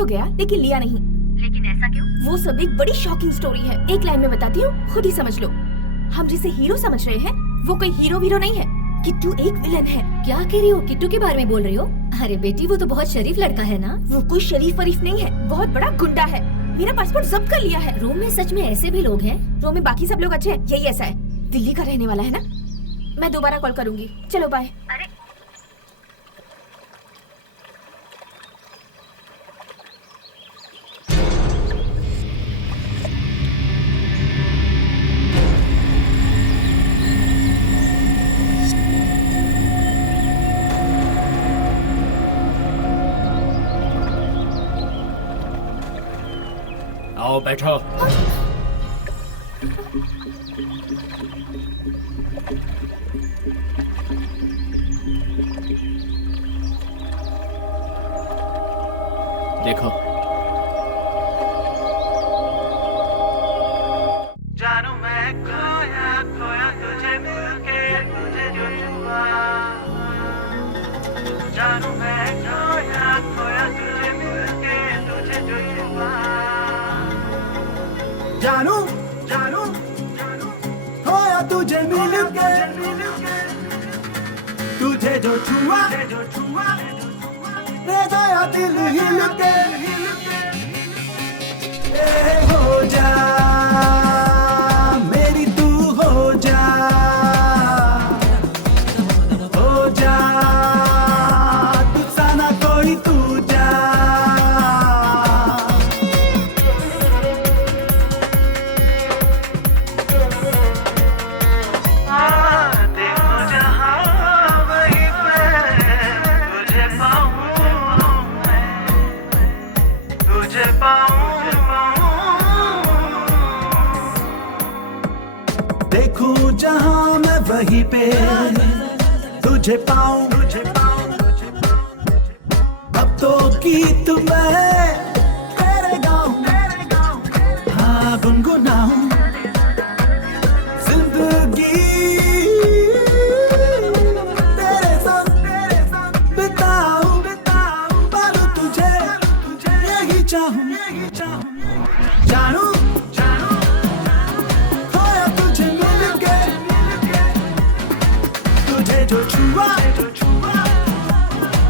तो गया लेकिन लिया नहीं। लेकिन ऐसा क्यों? वो सब एक बड़ी शॉकिंग स्टोरी है, एक लाइन में बताती हूँ, खुद ही समझ लो। हम जिसे हीरो समझ रहे हैं वो कोई हीरो वीरो नहीं है, किट्टू एक विलन है। क्या कह रही हो? किट्टू के बारे में बोल रही हो? अरे बेटी वो तो बहुत शरीफ लड़का है ना। वो कोई शरीफ वरीफ नहीं है, बहुत बड़ा गुंडा है। मेरा पासपोर्ट जब्त कर लिया है। रोम में सच में ऐसे भी लोग हैं? रोम में बाकी सब लोग अच्छे हैं, यही ऐसा है। दिल्ली का रहने वाला है ना। मैं दोबारा कॉल करूंगी, चलो बाय। अरे आओ बैठो। देखो जानू मैं खोया खोया तुझे मिलके तुझे जो छुआ, जानू मैं खोया खोया तुझे मिलके तुझे जो छुआ, जानू जानू खोया तुझे मिलके तुझे जो छुआ रे गया दिल हिल के। ए हो जा मेरी तू हो जा तुझसा ना कोई तू जा। देखो जहाँ वहीं पे तुझे पाऊँ तुझे पाऊँ, देखूं जहाँ मैं वहीं पे तुझे पाऊँ। अब तो गीत मैं तेरे गाऊं, हाँ गुनगुनाऊं जिंदगी तेरे संग बिताऊं पर तुझे यही चाहूं। जानू खोया तुझे मिलके तुझे जो छुआ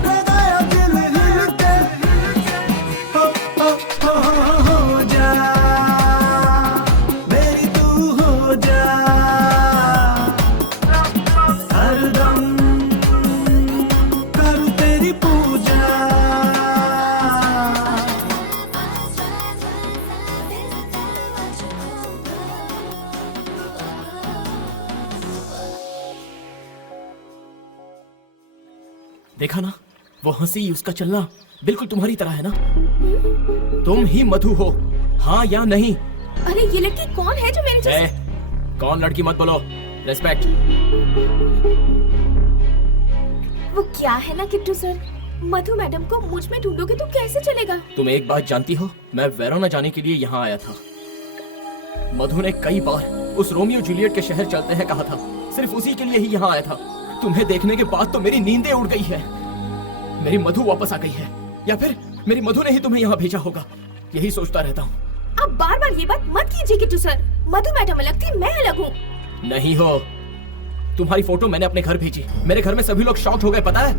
रे गया दिल हिल के। हो जा मेरी तू हो जा हरदम करूं तेरी पूजा। देखा ना, वो हंसी उसका चलना बिल्कुल तुम्हारी तरह है ना। तुम ही मधु हो, हाँ या नहीं? अरे ये लड़की कौन है जो मेरे जैसे? कौन लड़की मत बोलो, रेस्पेक्ट। वो क्या है ना किट्टू सर, मधु मैडम को मुझ में ढूंढोगे तो कैसे चलेगा? तुम एक बात जानती हो, मैं वेरोना जाने के लिए यहाँ आया था। मधु ने कई बार उस रोमियो जूलियट के शहर चलते हैं कहा था, सिर्फ उसी के लिए ही यहाँ आया था। तुम्हें देखने के बाद तो मेरी नींदें उड़ गई है। मेरी मधु वापस आ गई है, या फिर मेरी मधु ने ही तुम्हें यहाँ भेजा होगा, यही सोचता रहता हूँ। आप बार बार ये बात मत कीजिए किट्टू सर। मधु मैडम अलग थी, मैं अलग हूँ। नहीं हो। तुम्हारी फोटो मैंने अपने घर भेजी, मेरे घर में सभी लोग शॉक्ड हो गए, पता है?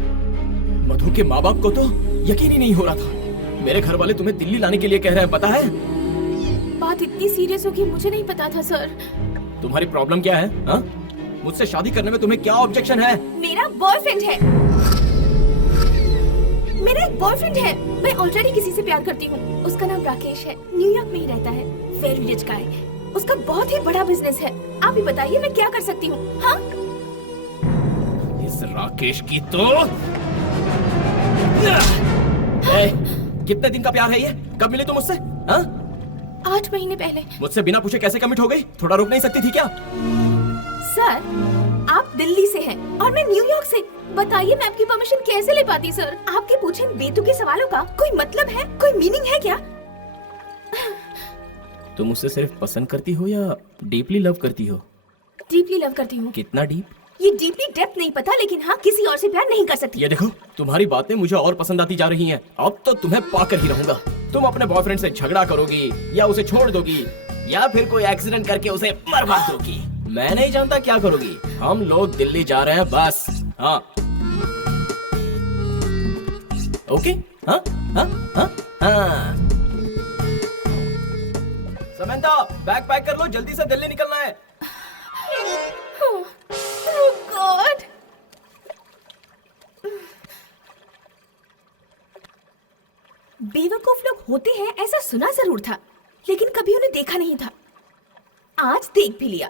मधु के माँ बाप को तो यकीन ही नहीं हो रहा था। मेरे घर वाले तुम्हें दिल्ली लाने के लिए कह रहे हैं, पता है? बात इतनी सीरियस होगी मुझे नहीं पता था सर। तुम्हारी प्रॉब्लम क्या है? हा? मुझसे शादी करने में तुम्हें क्या ऑब्जेक्शन है? मेरा बॉयफ्रेंड है, मेरा एक बॉयफ्रेंड है। मैं ऑलरेडी किसी से प्यार करती हूँ। उसका नाम राकेश है, न्यूयॉर्क में ही रहता है, वेरी रिच गाय। उसका बहुत ही बड़ा बिजनेस है। आप ही बताइए मैं क्या कर सकती हूँ? हाँ, इस राकेश की तो कितने दिन का प्यार है ये? कब मिले तुम मुझसे? हाँ? 8 महीने पहले। मुझसे बिना पूछे कैसे कमिट हो गई? थोड़ा रुक नहीं सकती थी क्या? सर, आप दिल्ली से हैं और मैं न्यूयॉर्क से। बताइए मैं आपकी परमिशन कैसे ले पाती सर? आपके पूछे बेतुके सवालों का कोई मतलब है, कोई मीनिंग है क्या? तुम मुझसे सिर्फ पसंद करती हो या डीपली लव करती हो? डीपली लव करती हूँ। कितना डीप? ये डीपली डेप्थ नहीं पता, लेकिन हाँ किसी और से प्यार नहीं कर सकती। ये देखो, तुम्हारी बातें मुझे और पसंद आती जा रही हैं। अब तो तुम्हें पाकर ही रहूंगा। तुम अपने बॉयफ्रेंड से झगड़ा करोगी या उसे छोड़ दोगी या फिर कोई एक्सीडेंट करके उसे मरवा दोगी। मैं नहीं जानता क्या करोगी। हम लोग दिल्ली जा रहे हैं बस। हाँ ओके। हाँ हाँ हाँ हाँ। समंता बैग पैक कर लो, जल्दी से दिल्ली निकलना है। Oh God! बेवकूफ लोग होते हैं ऐसा सुना जरूर था, लेकिन कभी उन्हें देखा नहीं था। आज देख भी लिया।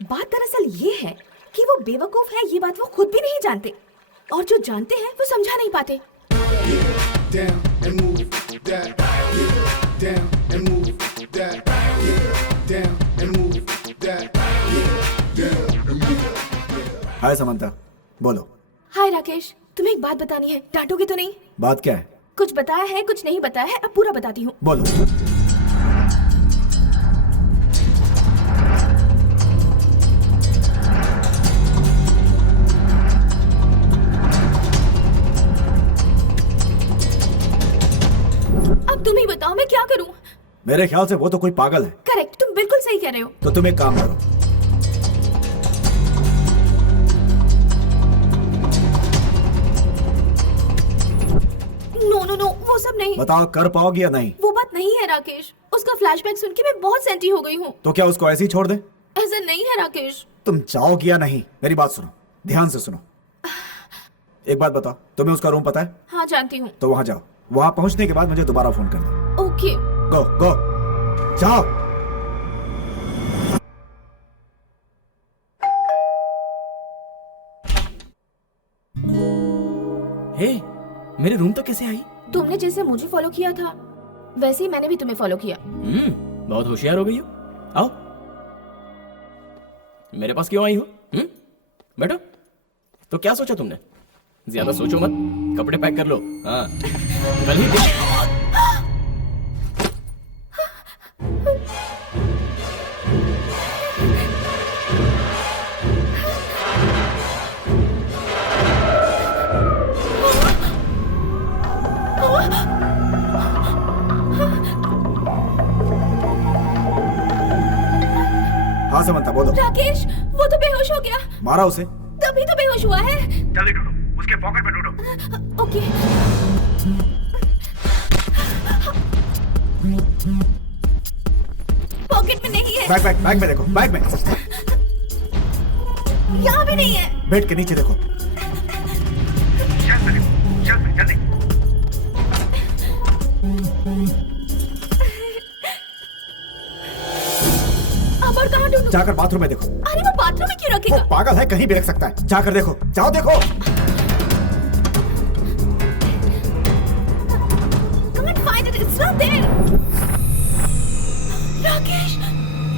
बात दरअसल ये है कि वो बेवकूफ है ये बात वो खुद भी नहीं जानते, और जो जानते हैं वो समझा नहीं पाते। Down and move that. Get down and move that. Get down and move that. Get down and move. हाय समंता, बोलो। हाय राकेश, तुम्हें एक बात बतानी है, डांटोगे तो नहीं? बात क्या है? कुछ बताया है कुछ नहीं बताया है, अब पूरा बताती हूँ। बोलो। अब तुम ही बताओ मैं क्या करूँ? मेरे ख्याल से वो तो कोई पागल है। करेक्ट, तुम बिल्कुल सही कह रहे हो। तो तुम एक काम करो, नो नो नो, वो सब नहीं। बताओ कर पाओगी या नहीं? वो बात नहीं है राकेश, उसका फ्लैशबैक सुन के मैं बहुत सेंटी हो गई हूँ। तो क्या उसको ऐसे ही छोड़ दे? ऐसा नहीं है राकेश। तुम चाहोगी या नहीं? मेरी बात सुनो, ध्यान से सुनो। एक बात बताओ, तुम्हें उसका रूम पता है? हाँ जानती हूँ। तो वहां जाओ, वहां पहुंचने के बाद मुझे दोबारा फोन करना। ओके। गो गो जाओ। हे, मेरे रूम तक कैसे आई? तुमने जैसे मुझे फॉलो किया था वैसे ही मैंने भी तुम्हें फॉलो किया। बहुत होशियार हो गई हो। आओ, मेरे पास क्यों आई हो? बैठो। तो क्या सोचा तुमने? ज्यादा सोचो मत, कपड़े पैक कर लो। हाँ, कल ही हाँ समंता बोलो। राकेश, वो तो बेहोश हो गया। मारा उसे? तभी तो बेहोश हुआ है। जल्दी ढूंढो, उसके पॉकेट में ढूंढो। ओके। पॉकेट में नहीं है। बैग में देखो, बैग में। यहाँ भी नहीं है। बेड के नीचे देखो। जल्दी जल्दी। अब और कहाँ ढूंढूं? जाकर बाथरूम में देखो। अरे वो बाथरूम में क्यों वो रखेगा? पागल है, कहीं भी रख सकता है। जाकर देखो, जाओ देखो। Come and find it. It's not there. Rakesh,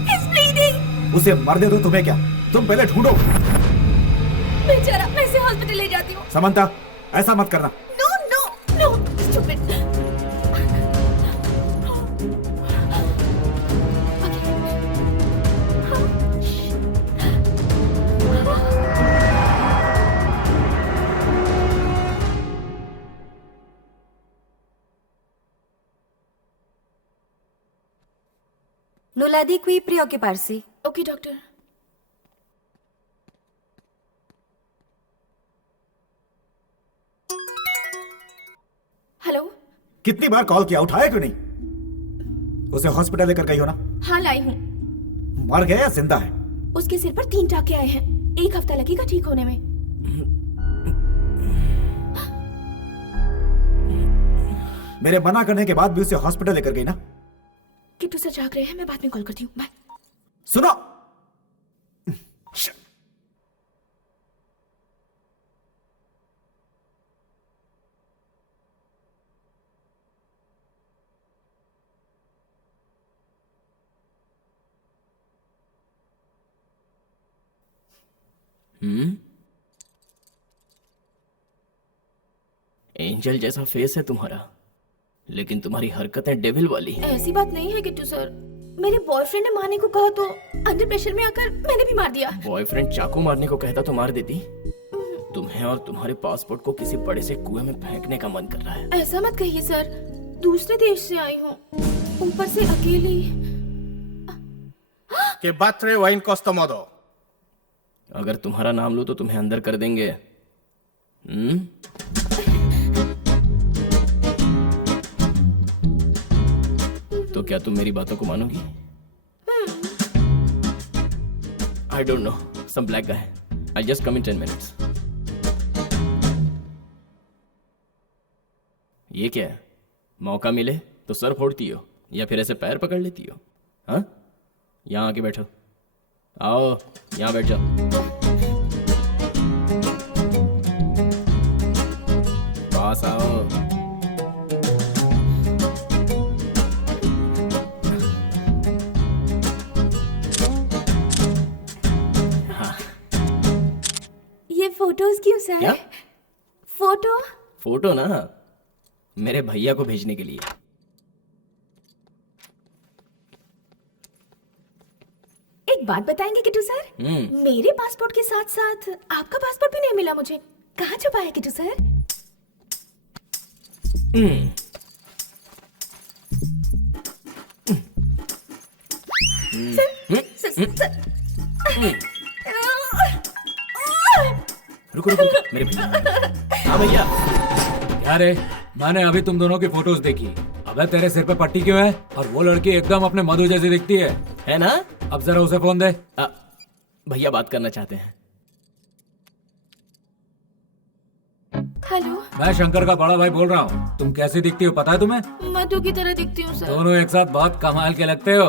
he's bleeding. उसे मरने दो, तुम्हें क्या? तुम पहले ढूंढो। बेचारा, मैं इसे हॉस्पिटल ले जाती हूँ। समंता, ऐसा मत करना। No, no, no, stupid. Nulla di qui preoccuparsi. Okay doctor. Hello. कितनी बार कॉल किया, उठाया क्यों नहीं? उसे हॉस्पिटल लेकर गई हो ना? हाँ लाई हूँ। मर गया या जिंदा है? उसके सिर पर 3 टाके आए हैं, 1 हफ्ता लगेगा ठीक होने में। मेरे मना करने के बाद भी उसे हॉस्पिटल लेकर गई ना? किट्टू सर जाग रहे हैं, मैं बाद में कॉल करती हूँ। बाय। सुनो, एंजल जैसा फेस है तुम्हारा, लेकिन तुम्हारी हरकतें डेविल वाली हैं। ऐसी बात नहीं है किट्टू सर, मेरे बॉयफ्रेंड ने मारने को कहा तो अंडर प्रेशर में आकर मैंने भी मार दिया। बॉयफ्रेंड चाकू मारने को कहता तो मार देती। तुम्हें और तुम्हारे पासपोर्ट को किसी बड़े से कुएं में फेंकने का मन कर रहा है। ऐसा मत कहिए सर, दूसरे देश से आई हूँ, ऊपर से अकेली। Che battere o in questo modo? अगर तुम्हारा नाम लूं तो तुम्हें अंदर कर देंगे। तो क्या तुम मेरी बातों को मानोगी? I don't know, some black guy. I just come in 10 minutes। ये क्या है? मौका मिले तो सर फोड़ती हो या फिर ऐसे पैर पकड़ लेती हो? हाँ, यहाँ आके बैठो। आओ, यहाँ बैठ जाओ। पास आओ। ये फोटोज क्यों सर? क्या? फोटो? फोटो ना, मेरे भैया को भेजने के लिए। एक बात बताएंगे किट्टू सर? मेरे पासपोर्ट के साथ साथ आपका पासपोर्ट भी नहीं मिला मुझे। कहाँ छुपा है किट्टू सर? सर। रुको रुको, मेरे भैया। हाँ भैया। क्या रे, मैंने अभी तुम दोनों की फोटोज देखी। अबे तेरे सिर पे पट्टी क्यों है? और वो लड़की एकदम अपने मधु जैसी दिखती है ना? अब जरा उसे फोन दे। भैया बात करना चाहते हैं। हेलो, मैं शंकर का बड़ा भाई बोल रहा हूँ। तुम कैसी दिखती हो पता है तुम्हें? मधु की तरह दिखती हूँ सर। दोनों एक साथ बहुत कमाल के लगते हो।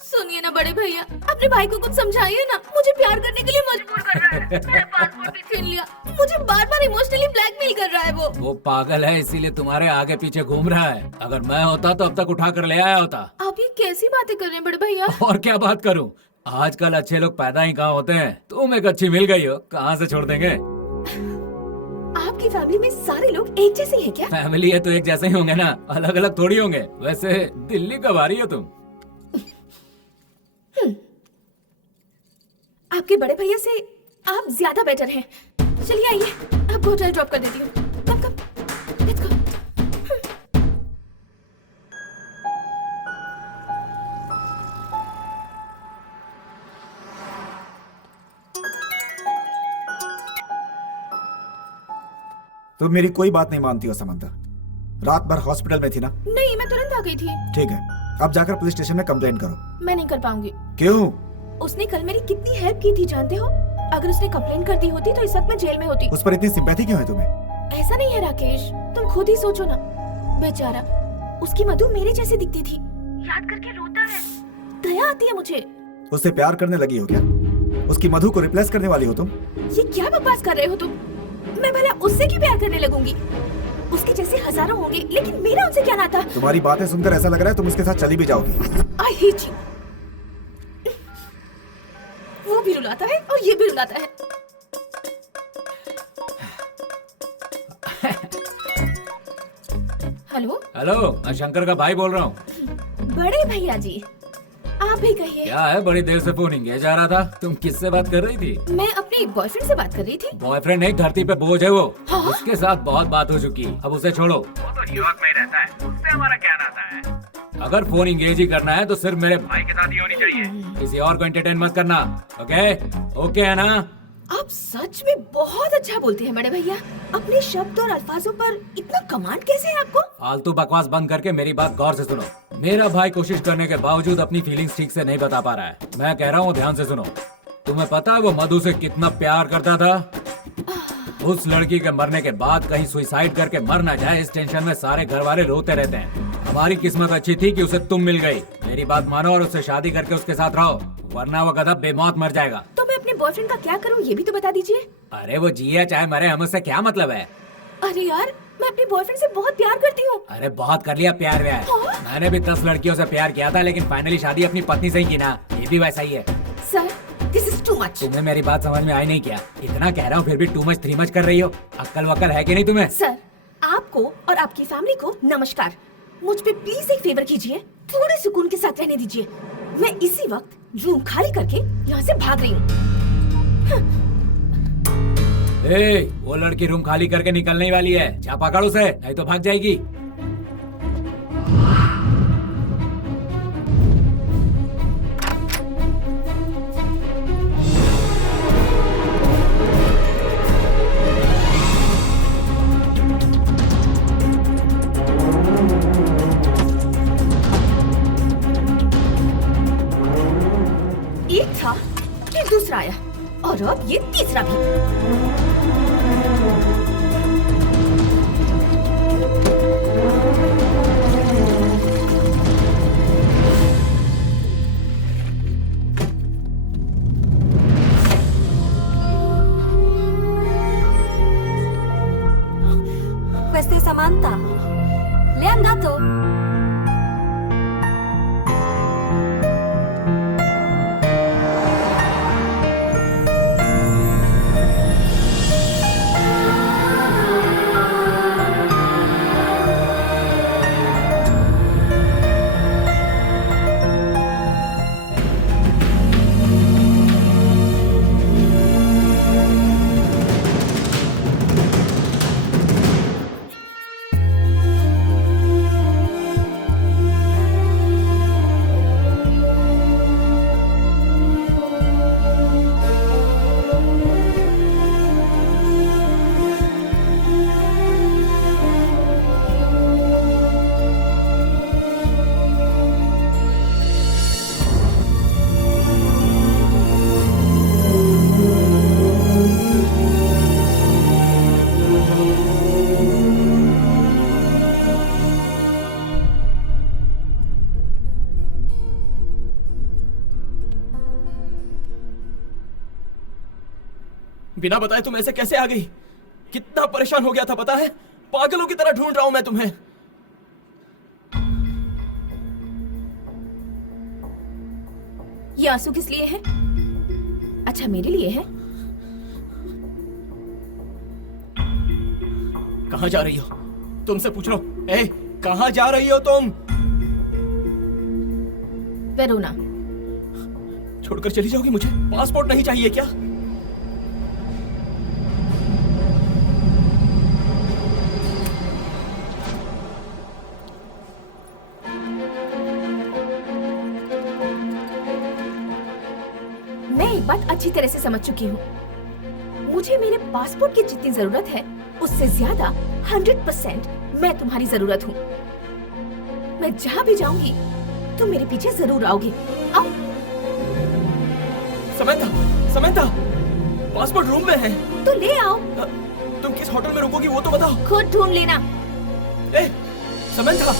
सुनिए ना बड़े भैया, अपने भाई को कुछ समझाइए ना। मुझे प्यार करने के लिए मजबूर कर रहा है। मेरा पासपोर्ट भी छीन लिया। मुझे बार बार इमोशनली ब्लैकमेल कर रहा है वो पागल है, इसीलिए तुम्हारे आगे पीछे घूम रहा है। अगर मैं होता तो अब तक उठा कर ले आया होता। आप ये कैसी बातें कर रहे हैं बड़े भैया? और क्या बात करूँ, आजकल अच्छे लोग पैदा ही कहाँ होते हैं। तुम एक अच्छी मिल गई हो, कहाँ से छोड़ देंगे। आपकी फैमिली में सारे लोग एक जैसे हैं क्या? फैमिली है तो एक जैसे ही होंगे ना, अलग अलग थोड़ी होंगे। वैसे दिल्ली कब आ रही हो तुम? आपके बड़े भैया से आप ज्यादा बेटर हैं। चलिए आइए, आपको होटल ड्रॉप कर देती हूँ। कम कम, लेट्स गो। तुम मेरी कोई बात नहीं मानती हो समंता। रात भर हॉस्पिटल में थी ना? नहीं, मैं तुरंत आ गई थी। ठीक है, अब जाकर पुलिस स्टेशन में कंप्लेंट करो। मैं नहीं कर पाऊंगी। क्यों? उसने कल मेरी कितनी हेल्प की थी जानते हो? अगर उसने कंप्लेन कर दी होती तो इस वक्त मैं जेल में होती। उस पर इतनी सिंपैथी क्यों है तुम्हें? ऐसा नहीं है राकेश, तुम खुद ही सोचो ना। बेचारा, उसकी मधु मेरे जैसी दिखती थी। याद करके रोता है। दया आती है मुझे। उससे प्यार करने लगी हो क्या? उसकी मधु को रिप्लेस करने वाली हो तुम? ये क्या बकवास कर रहे हो तुम? मैं भला उससे क्यों प्यार करने लगूंगी? उसके जैसे हजारों होंगे, लेकिन मेरा उनसे क्या नाता? तुम्हारी बातें सुनकर ऐसा लग रहा है तुम उसके साथ चली भी जाओगी। I hate you। वो भी रुलाता है और ये भी रुलाता है। हेलो हेलो, मैं शंकर का भाई बोल रहा हूँ। बड़े भैया जी, आप भी कहिए। क्या है, बड़ी देर से फोन इंगेज आ रहा था। तुम किससे बात कर रही थी? मैं अपने बॉयफ्रेंड से बात कर रही थी। बॉयफ्रेंड नहीं, धरती पे बोझ है वो। हाँ? उसके साथ बहुत बात हो चुकी, अब उसे छोड़ो। वो तो न्यूयॉर्क में ही रहता है, उससे हमारा क्या नाता है? अगर फोन इंगेज ही करना है तो सिर्फ मेरे भाई के साथ ही होनी चाहिए। किसी और को एंटरटेन मत करना। ओके ओके है ना? आप सच में बहुत अच्छा बोलते हैं बड़े भैया। अपने शब्द और अल्फाजों पर इतना कमांड कैसे है आपको? फालतू बकवास बंद करके मेरी बात गौर से सुनो। मेरा भाई कोशिश करने के बावजूद अपनी फीलिंग्स ठीक से नहीं बता पा रहा है। मैं कह रहा हूँ ध्यान से सुनो। तुम्हें पता है वो मधु से कितना प्यार करता था? उस लड़की के मरने के बाद कहीं सुसाइड करके मर ना जाए, इस टेंशन में सारे घर वाले रोते रहते हैं। हमारी किस्मत अच्छी थी कि उसे तुम मिल गई। मेरी बात मानो और उससे शादी करके उसके साथ रहो, वरना वो गधा बेमौत मर जाएगा। तो मैं अपने बॉयफ्रेंड का क्या करूँ, ये भी तो बता दीजिए। अरे वो जिया चाहे मरे, हम उससे क्या मतलब है? अरे यार, मैं अपने बॉयफ्रेंड से बहुत प्यार करती हूँ। अरे बहुत कर लिया प्यार व्यार। हाँ? मैंने भी 10 लड़कियों से प्यार किया था, लेकिन फाइनली शादी अपनी पत्नी से ही की ना। ये भी वैसा ही है। Sir, this is too much. तुम्हें मेरी बात समझ में आई नहीं क्या? इतना कह रहा हूँ फिर भी टू मच 3 मच कर रही हो। अक्ल वक्ल है कि नहीं तुम्हें? सर, आपको और आपकी फैमिली को नमस्कार। मुझ पे प्लीज एक फेवर कीजिए, थोड़े सुकून के साथ रहने दीजिए। मैं इसी वक्त रूम खाली करके यहाँ से भाग रही हूँ। वो लड़की रूम खाली करके निकलने वाली है। जा पकड़ उसे, नहीं तो भाग जाएगी। दूसरा आया और अब ये तीसरा भी। Questa è Samantha. Le è andato? बिना बताए तुम ऐसे कैसे आ गई? कितना परेशान हो गया था पता है? पागलों की तरह ढूंढ रहा हूं मैं तुम्हें। ये आंसू किस लिए है? अच्छा मेरे लिए है। कहाँ जा रही हो? तुमसे पूछ रहा हूं। ए, कहाँ जा रही हो तुम? वेरोना। छोड़कर चली जाओगी मुझे? पासपोर्ट नहीं चाहिए क्या? मैं एक बात अच्छी तरह से समझ चुकी हूँ। मुझे मेरे पासपोर्ट की जितनी जरूरत है उससे ज्यादा 100% मैं तुम्हारी जरूरत हूँ। मैं जहाँ भी जाऊंगी तुम मेरे पीछे जरूर आओगे। आओ। समंथा, समंथा, पासपोर्ट रूम में है। तो ले आओ। तुम किस होटल में रुकोगी वो तो बताओ। खुद ढूंढ लेना। ए, समंथा।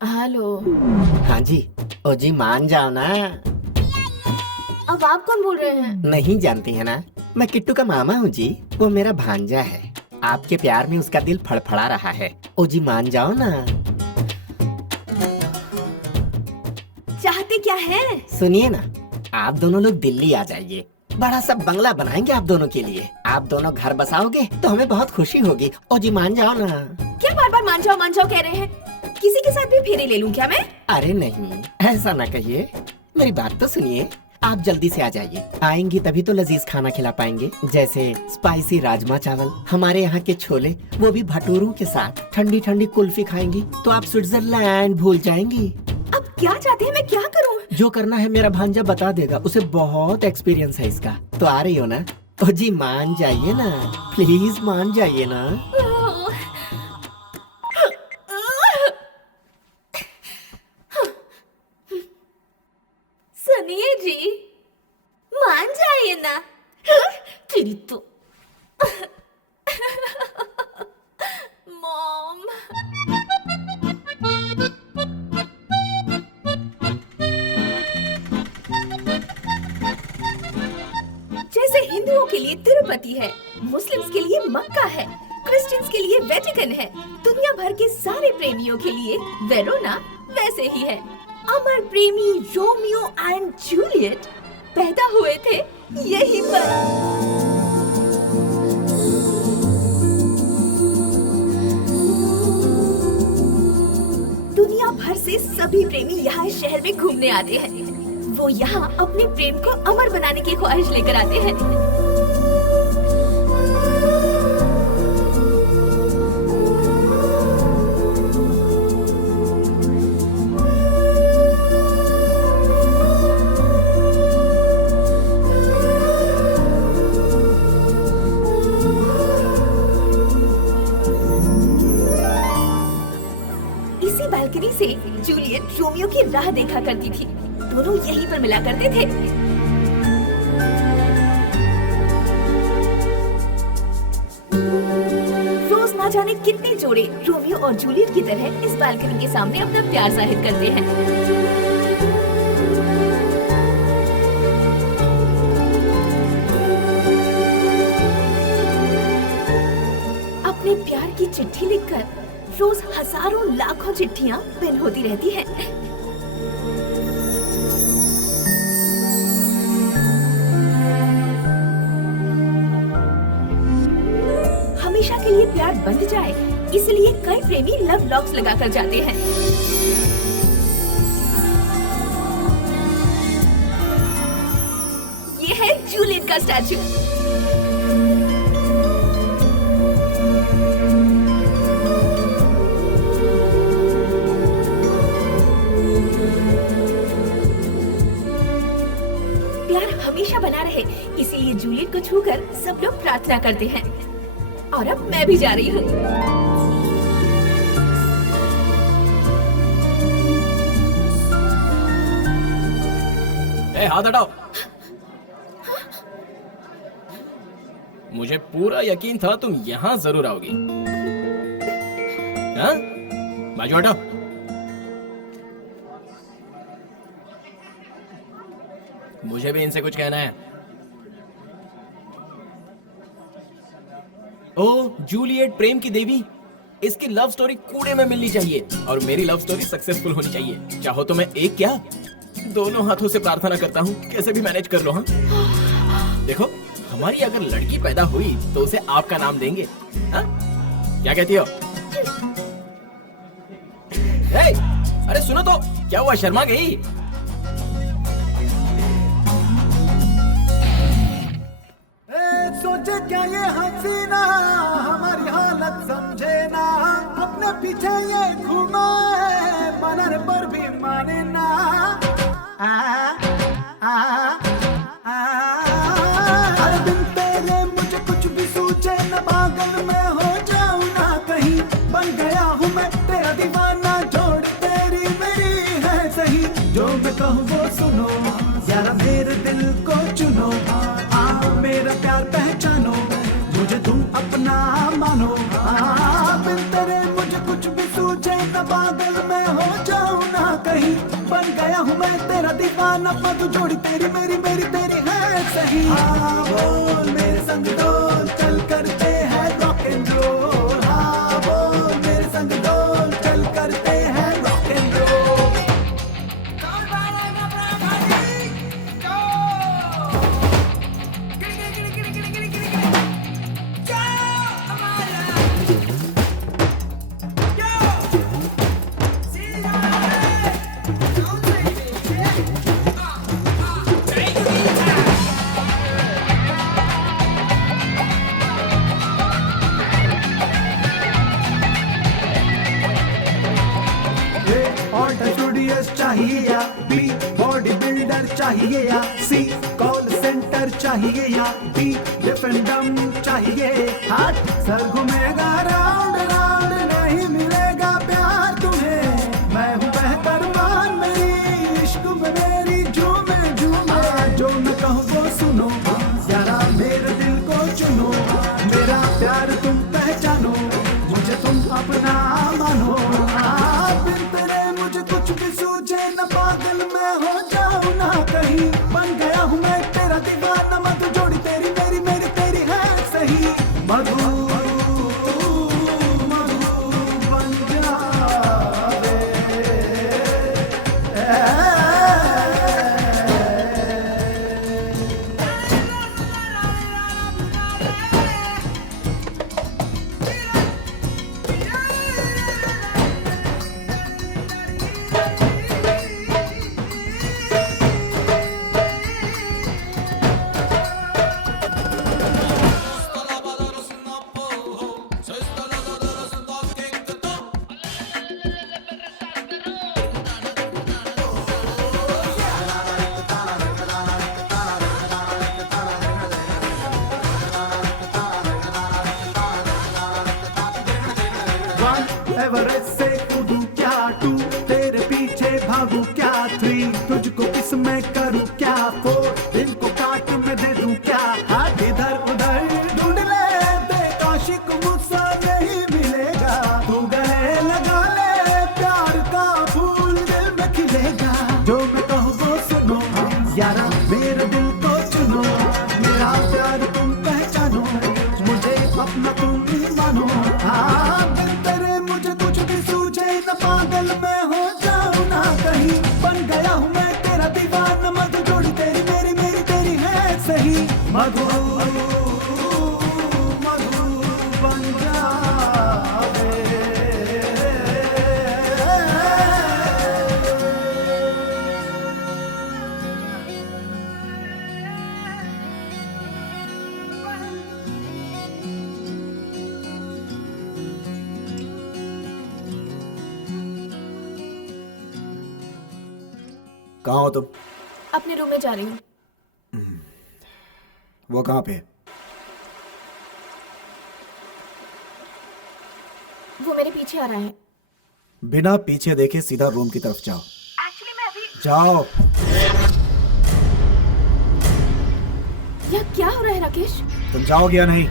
हेलो। हाँ जी। ओ जी मान जाओ ना। अब आप कौन बोल रहे हैं? नहीं जानती है ना, मैं किट्टू का मामा हूँ जी। वो मेरा भांजा है, आपके प्यार में उसका दिल फड़फड़ा रहा है। ओ जी मान जाओ ना। चाहते क्या है? सुनिए ना, आप दोनों लोग दिल्ली आ जाइए, बड़ा सा बंगला बनाएंगे आप दोनों के लिए। आप दोनों घर बसाओगे तो हमें बहुत खुशी होगी। ओ जी मान जाओ ना। क्या बार बार मान जाओ कह रहे हैं? किसी के साथ भी फेरे ले लूं क्या मैं? अरे नहीं, ऐसा ना कहिए, मेरी बात तो सुनिए। आप जल्दी से आ जाइए, आएंगी तभी तो लजीज खाना खिला पाएंगे, जैसे स्पाइसी राजमा चावल, हमारे यहाँ के छोले, वो भी भटूरों के साथ। ठंडी ठंडी कुल्फी खाएंगी तो आप स्विट्जरलैंड भूल जाएंगी। अब क्या चाहते हैं, मैं क्या करूं? जो करना है मेरा भांजा बता देगा, उसे बहुत एक्सपीरियंस है इसका। तो आ रही हो ना? ओ जी मान जाइए ना, प्लीज मान जाइए ना। सुनिए जी, मान जाइए ना। तेरी तो मॉम। जैसे हिंदुओं के लिए तिरुपति है, मुस्लिम्स के लिए मक्का है, क्रिश्चियंस के लिए वेटिकन है, दुनिया भर के सारे प्रेमियों के लिए वेरोना वैसे ही है। अमर प्रेमी रोमियो एंड जूलियट पैदा हुए थे यहीं पर। दुनिया भर से सभी प्रेमी यहाँ इस शहर में घूमने आते हैं। वो यहाँ अपने प्रेम को अमर बनाने की ख्वाहिश लेकर आते हैं। इसी बालकनी से जूलियट रोमियो की राह देखा करती थी। दोनों यहीं पर मिला करते थे। रोज ना जाने कितने जोड़े रोमियो और जूलियट की तरह इस बालकनी के सामने अपना प्यार जाहिर करते हैं। अपने प्यार की चिट्ठी लिखकर रोज हजारों लाखों चिट्ठियां पेन होती रहती हैं। हमेशा के लिए प्यार बंध जाए, इसलिए कई प्रेमी लव लॉक्स लगाकर जाते हैं। ये है जूलियट का स्टैचू। प्यार हमेशा बना रहे, इसीलिए जूलियट को छूकर सब लोग प्रार्थना करते हैं। और अब मैं भी जा रही हूँ। ए, हाथ हटाओ। मुझे पूरा यकीन था तुम यहाँ जरूर आओगी। हाँ? बाजू हटाओ। मुझे भी इनसे कुछ कहना है। ओ जूलियट प्रेम की देवी, इसकी लव स्टोरी कूड़े में मिलनी चाहिए और मेरी लव स्टोरी सक्सेसफुल होनी चाहिए। चाहो तो मैं एक क्या दोनों हाथों से प्रार्थना करता हूँ, कैसे भी मैनेज कर लो। हाँ देखो, हमारी अगर लड़की पैदा हुई तो उसे आपका नाम देंगे। हाँ? क्या कहती हो? हे, अरे सुनो तो, क्या हुआ, शर्मा गई? सोचे क्या ये हसीना हमारी हालत समझे ना, अपने पीछे ये घूमा है मनर पर भी माने ना। हर दिन तेरे मुझे कुछ भी सूझे न, पागल में हो जाऊं ना कहीं। बन गया हूँ मैं तेरा दीवाना, जोड़ तेरी मेरी है सही। जो मैं कहूँ वो सुनो, यारा मेरे दिल को चुनो। मेरा प्यार पहचानो, मुझे तुम अपना मानो। बिन तेरे मुझे कुछ भी सूझे न, पागल मैं हो जाऊं ना कहीं। बन गया हूँ मैं तेरा दीवाना मधु जोड़ी तेरी मेरी मेरी तेरी है सही। हाँ बोल मेरे संग डोल चल करते हैं रॉक एंड रोल। हाँ बोल मेरे संग डोल चल करते हैं रॉक एंड रोल। चाहिए या बी बॉडी बिल्डर चाहिए या सी कॉल सेंटर चाहिए या डी डिफेंडम चाहिए। हाथ सर घूमेगा राउंड राउंड नहीं मिलेगा प्यार तुम्हें। मैं हूँ बेहतर मान मेरी इश्क में मेरी झूमे झूमे। जो मैं कहूँ वो सुनो जरा मेरे दिल को चुनो। मेरा प्यार तुम पहचानो मुझे तुम अपना मानो। बिन तेरे मुझे कुछ भी सूझे न पागल मैं हो जाऊं ना कहीं। बन गया हूँ मैं तेरा दीवाना मधु जोड़ी तेरी मेरी मेरी तेरी है सही। मधु मधु बन जावे। एवरेस्ट से कूदूं क्या टू तेरे पीछे भागूं क्या थ्री तुझको किस में करूं क्या फोर दिल को काट में दे दूं क्या। हाथ इधर उधर ढूंढ ले देख आशिक मुझसा नहीं मिलेगा। तू गले लगा ले प्यार का फूल दिल में खिलेगा। जो मैं कहूँ वो सुनो यारा मेरे दिल को चुनो। मेरा प्यार तुम पहचानो मुझे अपना तुम मानो। हाँ तेरे मुझे कुछ भी सूझे न पागल मैं हो जाऊं ना कहीं। बन गया हूँ मैं तेरा दीवाना मधु जोड़ी तेरी मेरी मेरी तेरी है सही। मधु मधु बन जावे। कहाँ हो तुम? अपने रूम में जा रही हूँ। वो कहाँ पे? वो मेरे पीछे आ रहा है। बिना पीछे देखे सीधा रूम की तरफ जाओ। एक्चुअली मैं अभी जाओ। यहाँ क्या हो रहा है राकेश? तुम जाओगे या नहीं?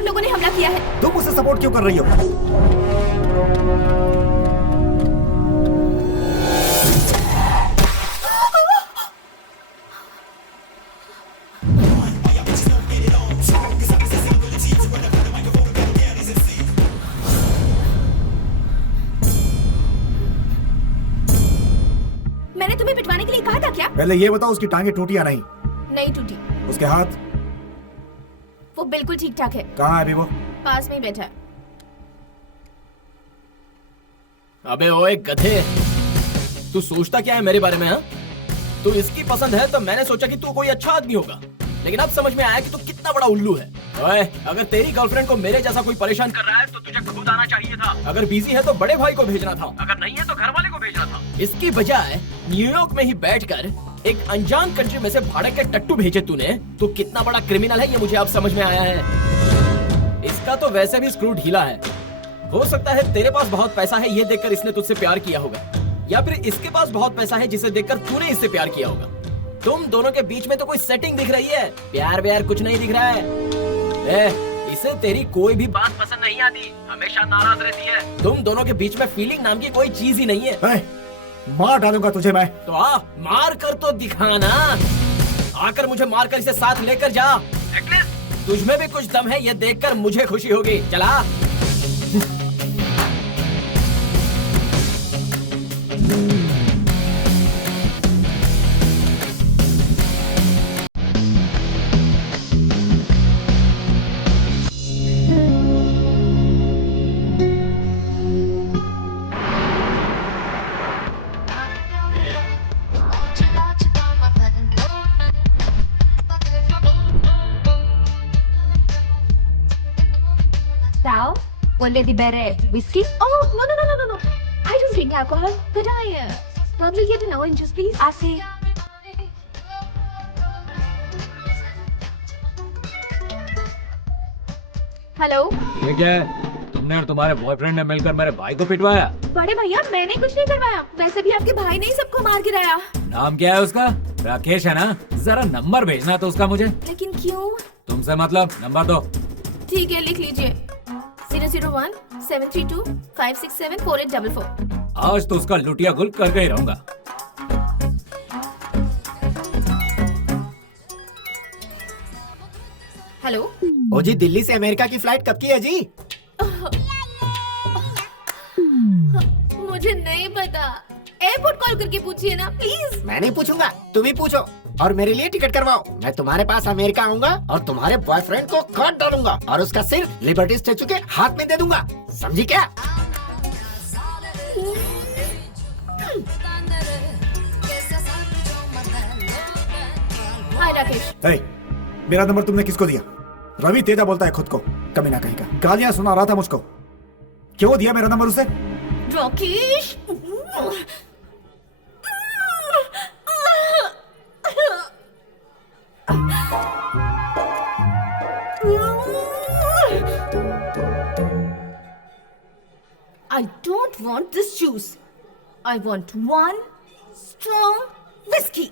लोगों ने हमला किया है। तुम उसे सपोर्ट क्यों कर रही हो? पहले ये बताओ उसकी टांगे टूटी या नहीं? नहीं टूटी। उसके हाथ? वो बिल्कुल ठीक ठाक है। कहाँ है अभी वो? पास में ही बैठा है। अबे ओए गधे, तू सोचता क्या है मेरे बारे में? हाँ, तू इसकी पसंद है तो मैंने सोचा कि तू कोई अच्छा आदमी होगा, लेकिन अब समझ में आया कि तू कितना बड़ा उल्लू है। ओए, अगर तेरी गर्लफ्रेंड को मेरे जैसा कोई परेशान कर रहा है तो तुझे खुद आना चाहिए था। अगर बिजी है तो बड़े भाई को भेजना था, अगर नहीं है तो घर वाले को भेजना था। इसकी बजाय न्यूयॉर्क में ही बैठकर एक अनजान कंट्री में से भाड़े के टट्टू भेजे तूने। तू कितना बड़ा क्रिमिनल है ये मुझे अब समझ में आया है। इसका तो वैसे भी स्क्रू ढीला है। हो सकता है तेरे पास बहुत पैसा है ये देखकर इसने तुझसे प्यार किया होगा, या फिर इसके पास बहुत पैसा है जिसे देखकर तूने इससे प्यार किया होगा। तुम दोनों के बीच में तो कोई सेटिंग दिख रही है, प्यार व्यार कुछ नहीं दिख रहा है। इसे तेरी कोई भी बात पसंद नहीं आती, हमेशा नाराज रहती है। तुम दोनों के बीच में फीलिंग नाम की कोई चीज ही नहीं है। मार डालूंगा तुझे मैं। तो आ, मार कर तो दिखाना। आकर मुझे मार कर इसे साथ लेकर जा। एटलीस्ट तुझमें भी कुछ दम है ये देखकर मुझे खुशी होगी। चला। Sal, volevi bere whiskey? Oh, no. I don't drink alcohol. Could I probably get an orange juice, please? I see. Hello. ये क्या है? तुमने और तुम्हारे बॉयफ्रेंड ने मिलकर मेरे भाई को पिटवाया? बड़े भैया मैंने कुछ नहीं करवाया, वैसे भी आपके भाई ने ही सबको मार गिराया। नाम क्या है उसका? राकेश है ना? जरा नंबर भेजना तो उसका मुझे। लेकिन क्यों? तुमसे मतलब, नंबर दो। ठीक है लिख लीजिए 001 732 567 4844। आज तो उसका लुटिया गुल करके ही रहूंगा। हेलो। ओ जी, दिल्ली से अमेरिका की फ्लाइट कब की है जी? मुझे नहीं पता, एयरपोर्ट कॉल करके पूछिए ना प्लीज। मैं नहीं पूछूंगा, तुम ही पूछो और मेरे लिए टिकट करवाओ। मैं तुम्हारे पास अमेरिका आऊंगा और तुम्हारे बॉयफ्रेंड को काट डालूंगा और उसका सिर लिबर्टी स्टैचू के हाथ में दे दूंगा, समझी क्या? हाय राकेश। मेरा नंबर तुमने किसको दिया? रवि तेजा बोलता है खुद को, कमीना कहीं का। गालियां सुना रहा था मुझको। क्यों दिया मेरा नंबर उसे? Rakesh. I don't want this juice. I want one strong whiskey.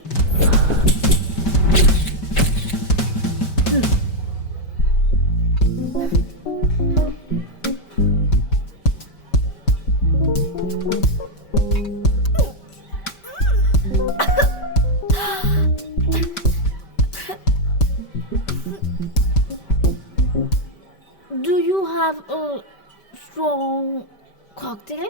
Do you have a strong cocktail?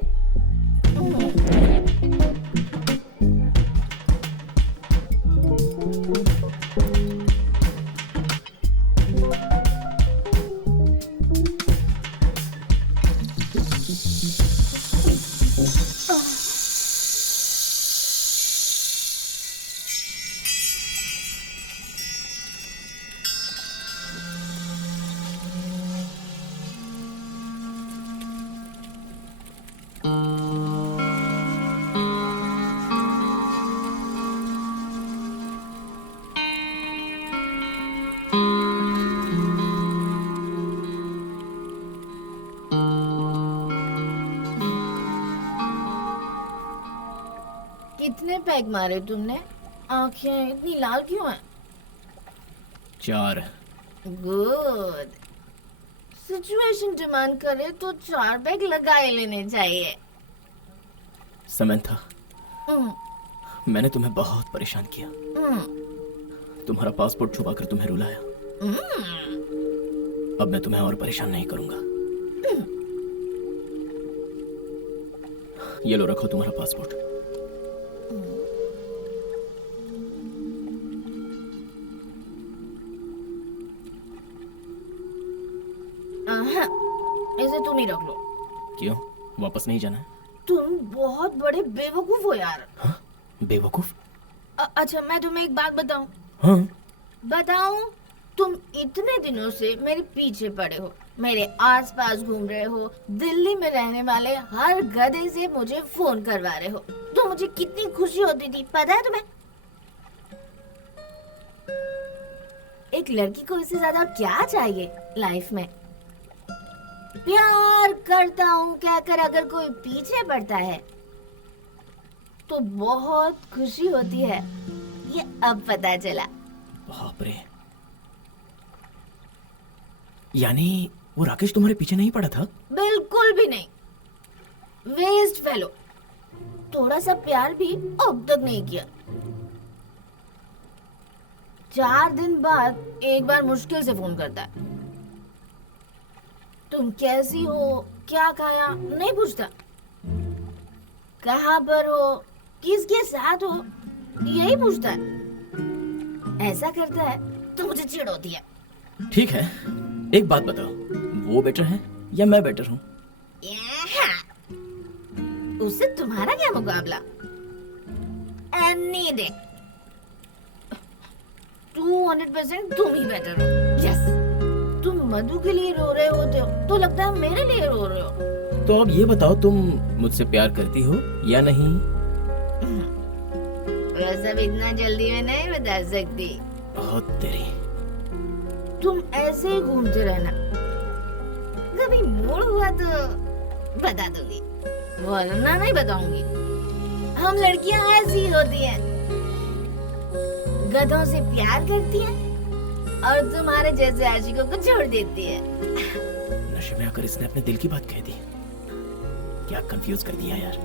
कितने पैग मारे तुमने? आंखें इतनी लाल क्यों हैं? 4। गुड। सिचुएशन डिमांड करे तो 4 पैग लगा ही लेने चाहिए। समंथा, हम्म, मैंने तुम्हें बहुत परेशान किया। तुम्हारा पासपोर्ट छुपाकर तुम्हें रुलाया। अब मैं तुम्हें और परेशान नहीं करूंगा। ये लो, रखो तुम्हारा पासपोर्ट। इसे तुम ही रख लो। क्यों, वापस नहीं जाना है? तुम बहुत बड़े बेवकूफ हो यार। हाँ? बेवकूफ? अच्छा मैं तुम्हें एक बात बताऊं? हाँ? बताऊं? तुम इतने दिनों से मेरे पीछे पड़े हो, मेरे आसपास घूम रहे हो, दिल्ली में रहने वाले हर गधे से मुझे फोन करवा रहे हो। तो मुझे कितनी खुशी होती थी पता है तुम्हें? एक लड़की को इससे ज्यादा क्या चाहिए लाइफ में? प्यार करता हूँ कहकर अगर कोई पीछे पड़ता है तो बहुत खुशी होती है, ये अब पता चला। बाप रे, यानी वो राकेश तुम्हारे पीछे नहीं पड़ा था? बिल्कुल भी नहीं, वेस्ट फेलो। थोड़ा सा प्यार भी अब तक नहीं किया। 4 दिन बाद एक बार मुश्किल से फोन करता है। तुम कैसी हो, क्या खाया, नहीं पूछता। कहाँ पर हो, किसके साथ हो, यही पूछता है। ऐसा करता है तो मुझे चिढ़ होती है। ठीक है, एक बात बताओ, वो बेटर है या मैं बेटर हूँ? उससे तुम्हारा क्या मुकाबला? एनी डे 200% तुम ही बेटर हो। यस, तुम मधु के लिए रो रहे होते हो तो लगता है मेरे लिए रो रहे हो। तो अब ये बताओ, तुम मुझसे प्यार करती हो या नहीं? वैसे भी इतना जल्दी मैं नहीं बता सकती। बहुत तेरी। तुम ऐसे ही घूमते रहना, कभी मूड हुआ तो बता दूंगी, वरना नहीं बताऊंगी। हम लड़कियां ऐसी होती हैं, गधों से प्यार करती हैं और तुम्हारे जैसे आशिकों को छोड़ देती है। नशे में आकर इसने अपने दिल की बात कह दी। क्या कंफ्यूज कर दिया यार।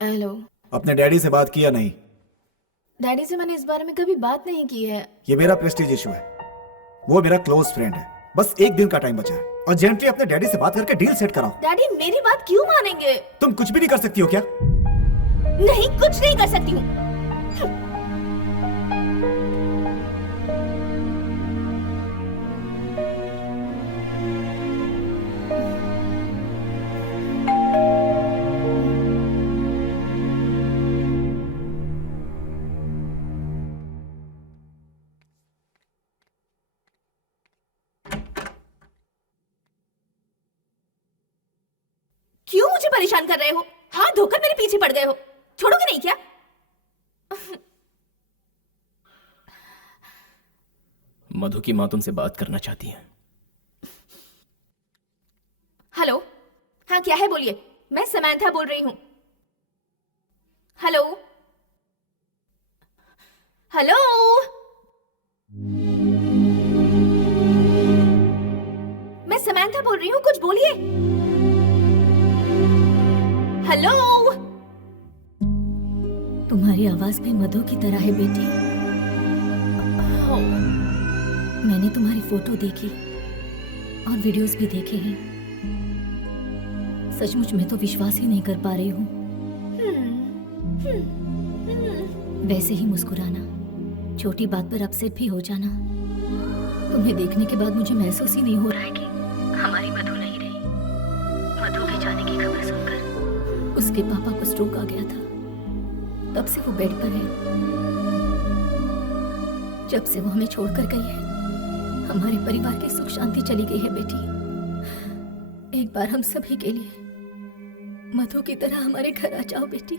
हेलो। अपने डैडी से बात किया नहीं? डैडी से मैंने इस बारे में कभी बात नहीं की है। ये मेरा प्रेस्टीज इशू है, वो मेरा क्लोज फ्रेंड है। बस एक दिन का टाइम बचा है, अर्जेंटली अपने डैडी से बात करके डील सेट कराओ। डैडी मेरी बात क्यों मानेंगे? तुम कुछ भी नहीं कर सकती हो क्या? नहीं, कुछ नहीं कर सकती हूँ। क्यों मुझे परेशान कर रहे हो? हाथ धोकर मेरे पीछे पड़ गए हो, छोड़ोगे नहीं क्या? मधु की माँ तुमसे बात करना चाहती है। हेलो। हाँ क्या है, बोलिए। मैं समंथा बोल रही हूँ। Hello hello. मैं समंथा बोल रही हूँ, कुछ बोलिए। हेलो। तुम्हारी आवाज भी मधु की तरह है बेटी। मैंने तुम्हारी फोटो देखी और वीडियोस भी देखे हैं। सचमुच मैं तो विश्वास ही नहीं कर पा रही हूँ। वैसे ही मुस्कुराना, छोटी बात पर अपसेट भी हो जाना। तुम्हें देखने के बाद मुझे महसूस ही नहीं हो रहा है कि हमारी मधु नहीं रही। मधु के जाने की खबर सुनकर उसके पापा को स्ट्रोक आ गया था, तब से वो बेड पर है। जब से वो हमें छोड़कर गई है, हमारे परिवार की सुख शांति चली गई है बेटी। एक बार हम सभी के लिए मधु की तरह हमारे घर आ जाओ बेटी।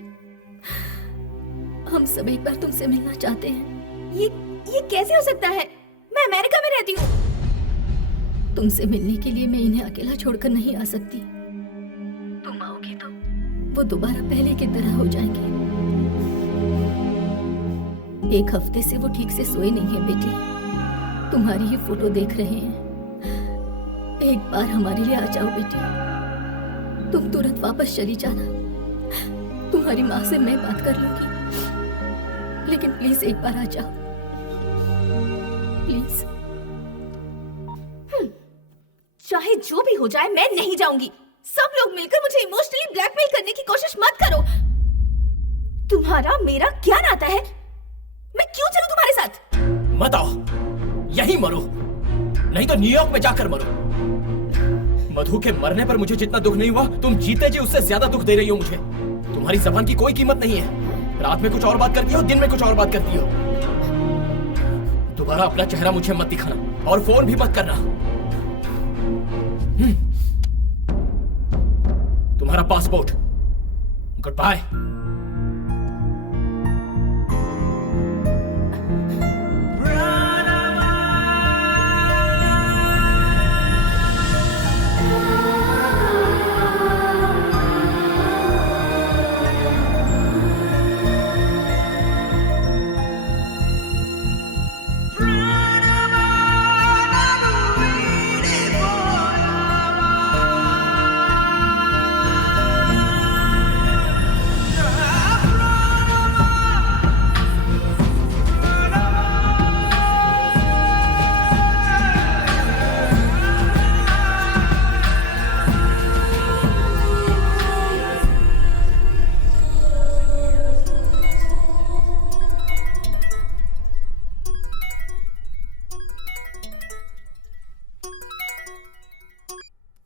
हम सब एक बार तुमसे मिलना चाहते हैं। ये कैसे हो सकता है? मैं अमेरिका में रहती हूँ। तुमसे मिलने के लिए मैं इन्हें अकेला छोड़कर नहीं आ सकती। तुम आओगी तो वो दोबारा पहले की तरह हो जाएंगे। एक हफ्ते से वो ठीक से सोए नहीं है बेटी। तुम्हारी ही फोटो देख रहे हैं। एक बार हमारे लिए आ जाओ बेटी। तुम तुरंत वापस चली जाना। तुम्हारी माँ से मैं बात कर लूंगी। लेकिन प्लीज एक बार आ जाओ, प्लीज। चाहे जो भी हो जाए मैं नहीं जाऊंगी। सब लोग मिलकर मुझे इमोशनली ब्लैकमेल करने की कोशिश मत करो। तुम्हारा मेरा क्या नाता है? मैं क्यों चलूं तुम्हारे साथ? मत आओ, यहीं मरो, नहीं तो न्यूयॉर्क में जाकर मरो। मधु के मरने पर मुझे जितना दुख नहीं हुआ, तुम जीते जी उससे ज्यादा दुख दे रही हो मुझे। तुम्हारी जबान की कोई कीमत नहीं है। रात में कुछ और बात करती हो, दिन में कुछ और बात करती हो। दोबारा अपना चेहरा मुझे मत दिखाना और फोन भी मत करना। तुम्हारा पासपोर्ट, गुड बाय।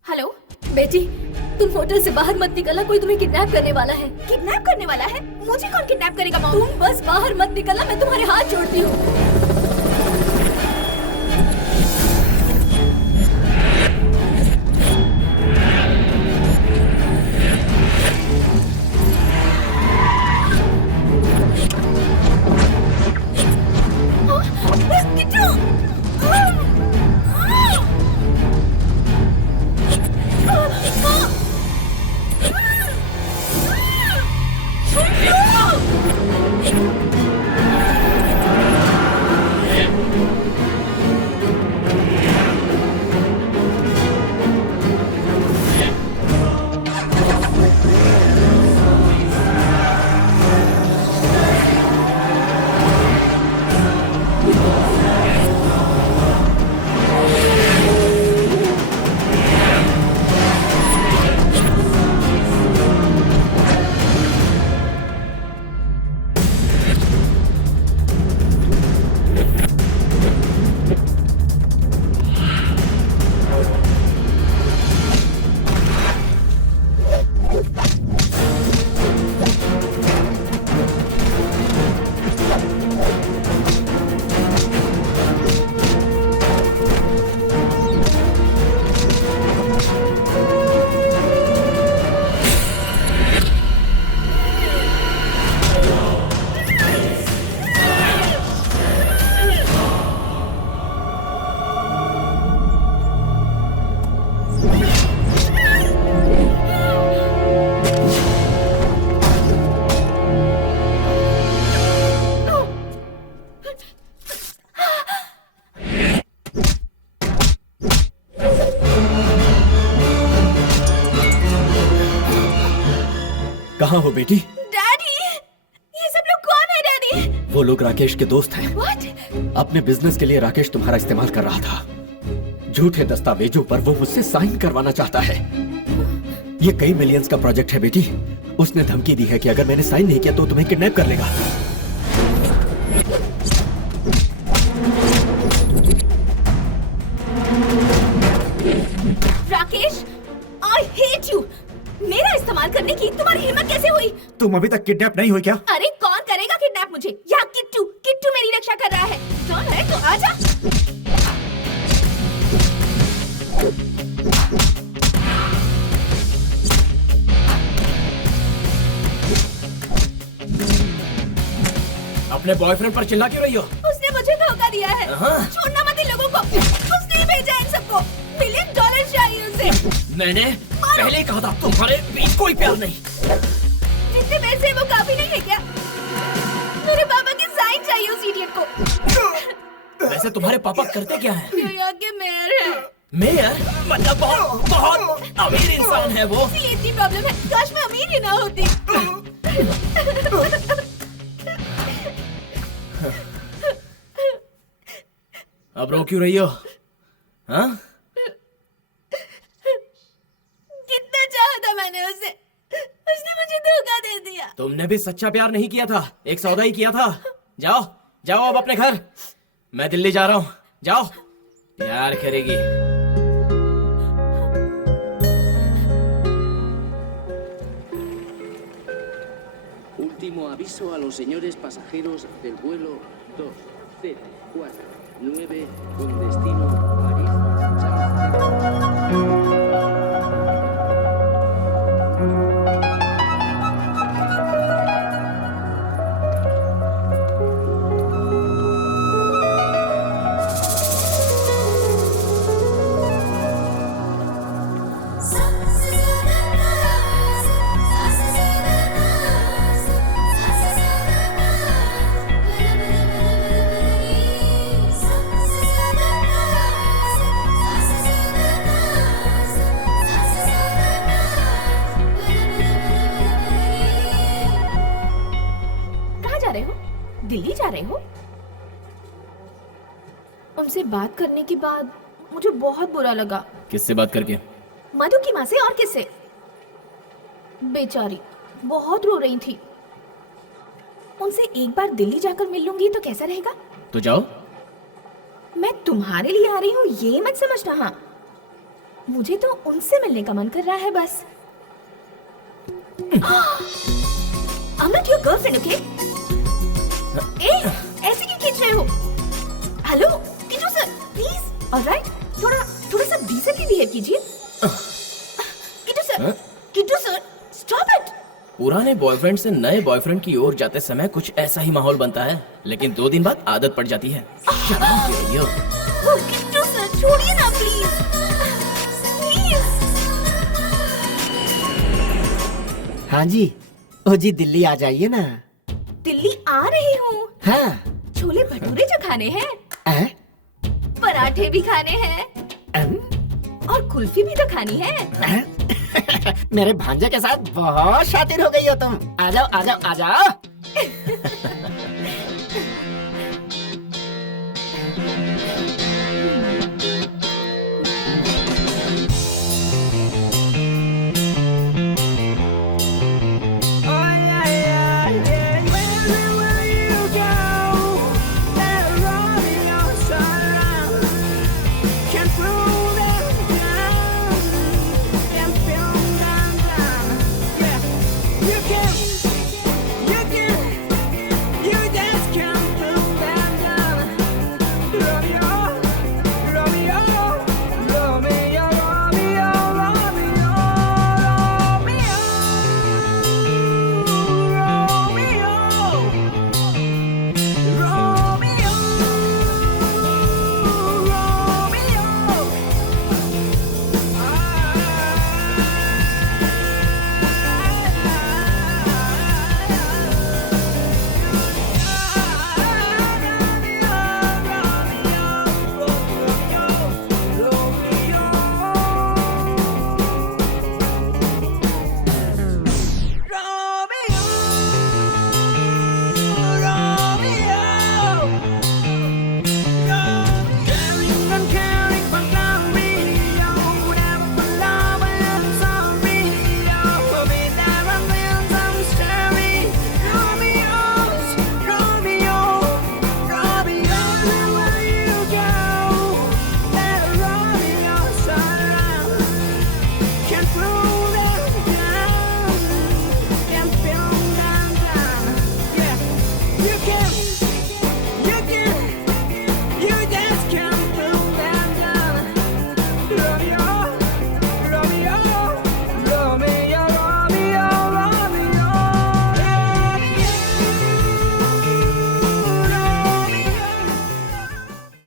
हेलो बेटी, तुम होटल से बाहर मत निकलना, कोई तुम्हें किडनैप करने वाला है। किडनैप करने वाला है? मुझे कौन किडनैप करेगा मॉम? तुम बस बाहर मत निकलना, मैं तुम्हारे हाथ जोड़ती हूँ। कहाँ हो बेटी? डैडी, ये सब लोग कौन है डैडी? वो लोग राकेश के दोस्त हैं। What? अपने बिजनेस के लिए राकेश तुम्हारा इस्तेमाल कर रहा था। झूठे दस्तावेजों पर वो मुझसे साइन करवाना चाहता है। ये कई मिलियंस का प्रोजेक्ट है बेटी। उसने धमकी दी है कि अगर मैंने साइन नहीं किया तो तुम्हें किडनैप कर लेगा। Rakesh, I hate you। मेरा इस्तेमाल करने की तुम्हारी हिम्मत कैसे हुई? तुम अभी तक किडनैप नहीं हुई क्या? अरे कौन करेगा किडनैप मुझे? यहाँ किट्टू मेरी रक्षा कर रहा है। डॉन है तो आजा। अपने बॉयफ्रेंड पर चिल्ला क्यों रही हो? उसने मुझे धोखा दिया है। छोड़ना मत इन लोगों को। उसने ही भेजा इन सबको। $1 मिलियन चाहिए उसे। मैंने पहले ही कहा था तुम्हारे बीच कोई प्यार नहीं। जितने पैसे वो काफी नहीं है क्या? मेरे पापा की साइन चाहिए उस इडियट को। वैसे तुम्हारे पापा करते क्या हैं? न्यूयॉर्क के मेयर है। मेयर? मतलब बहुत अमीर इंसान है वो। इतनी प्रॉब्लम है, काश मैं अमीर ही ना होती। अब रो क्यों रही हो? हाँ? कितना चाहा था मैंने उसे, उसने मुझे धोखा दे दिया। तुमने भी सच्चा प्यार नहीं किया था, एक सौदा ही किया था। जाओ जाओ अब अपने घर, मैं दिल्ली जा रहा हूँ। जाओ, प्यार करेगी। Último aviso a los señores pasajeros del vuelo 2049 con destino París. Delhi जा रहे हो? उनसे बात करने के बाद मुझे बहुत बुरा लगा। किससे बात करके? मधु की माँ से। और किससे? बेचारी बहुत रो रही थी। उनसे एक बार दिल्ली जाकर मिल लूंगी तो कैसा रहेगा? तो जाओ। मैं तुम्हारे लिए आ रही हूँ ये मत समझना। हाँ, मुझे तो उनसे मिलने का मन कर रहा है बस। I'm not your girlfriend, okay? ऐसे क्यों खींच रहे हो? Hello Kittu sir, please. Alright, थोड़ा सा डिसेंटली बिहेव कीजिए। Kittu sir, stop it. पुराने बॉयफ्रेंड से नए बॉयफ्रेंड की ओर जाते समय कुछ ऐसा ही माहौल बनता है, लेकिन 2 दिन बाद आदत पड़ जाती है। किटू सर, छोड़िए ना प्लीज। हाँ जी, ओ जी दिल्ली आ जाइए ना। दिल्ली आ रही हूँ। हाँ। छोले भटूरे जो खाने हैं, पराठे भी खाने हैं, और कुल्फी भी तो खानी है। मेरे भांजे के साथ बहुत शातिर हो गई हो तुम। आ जाओ आ जाओ आ जाओ।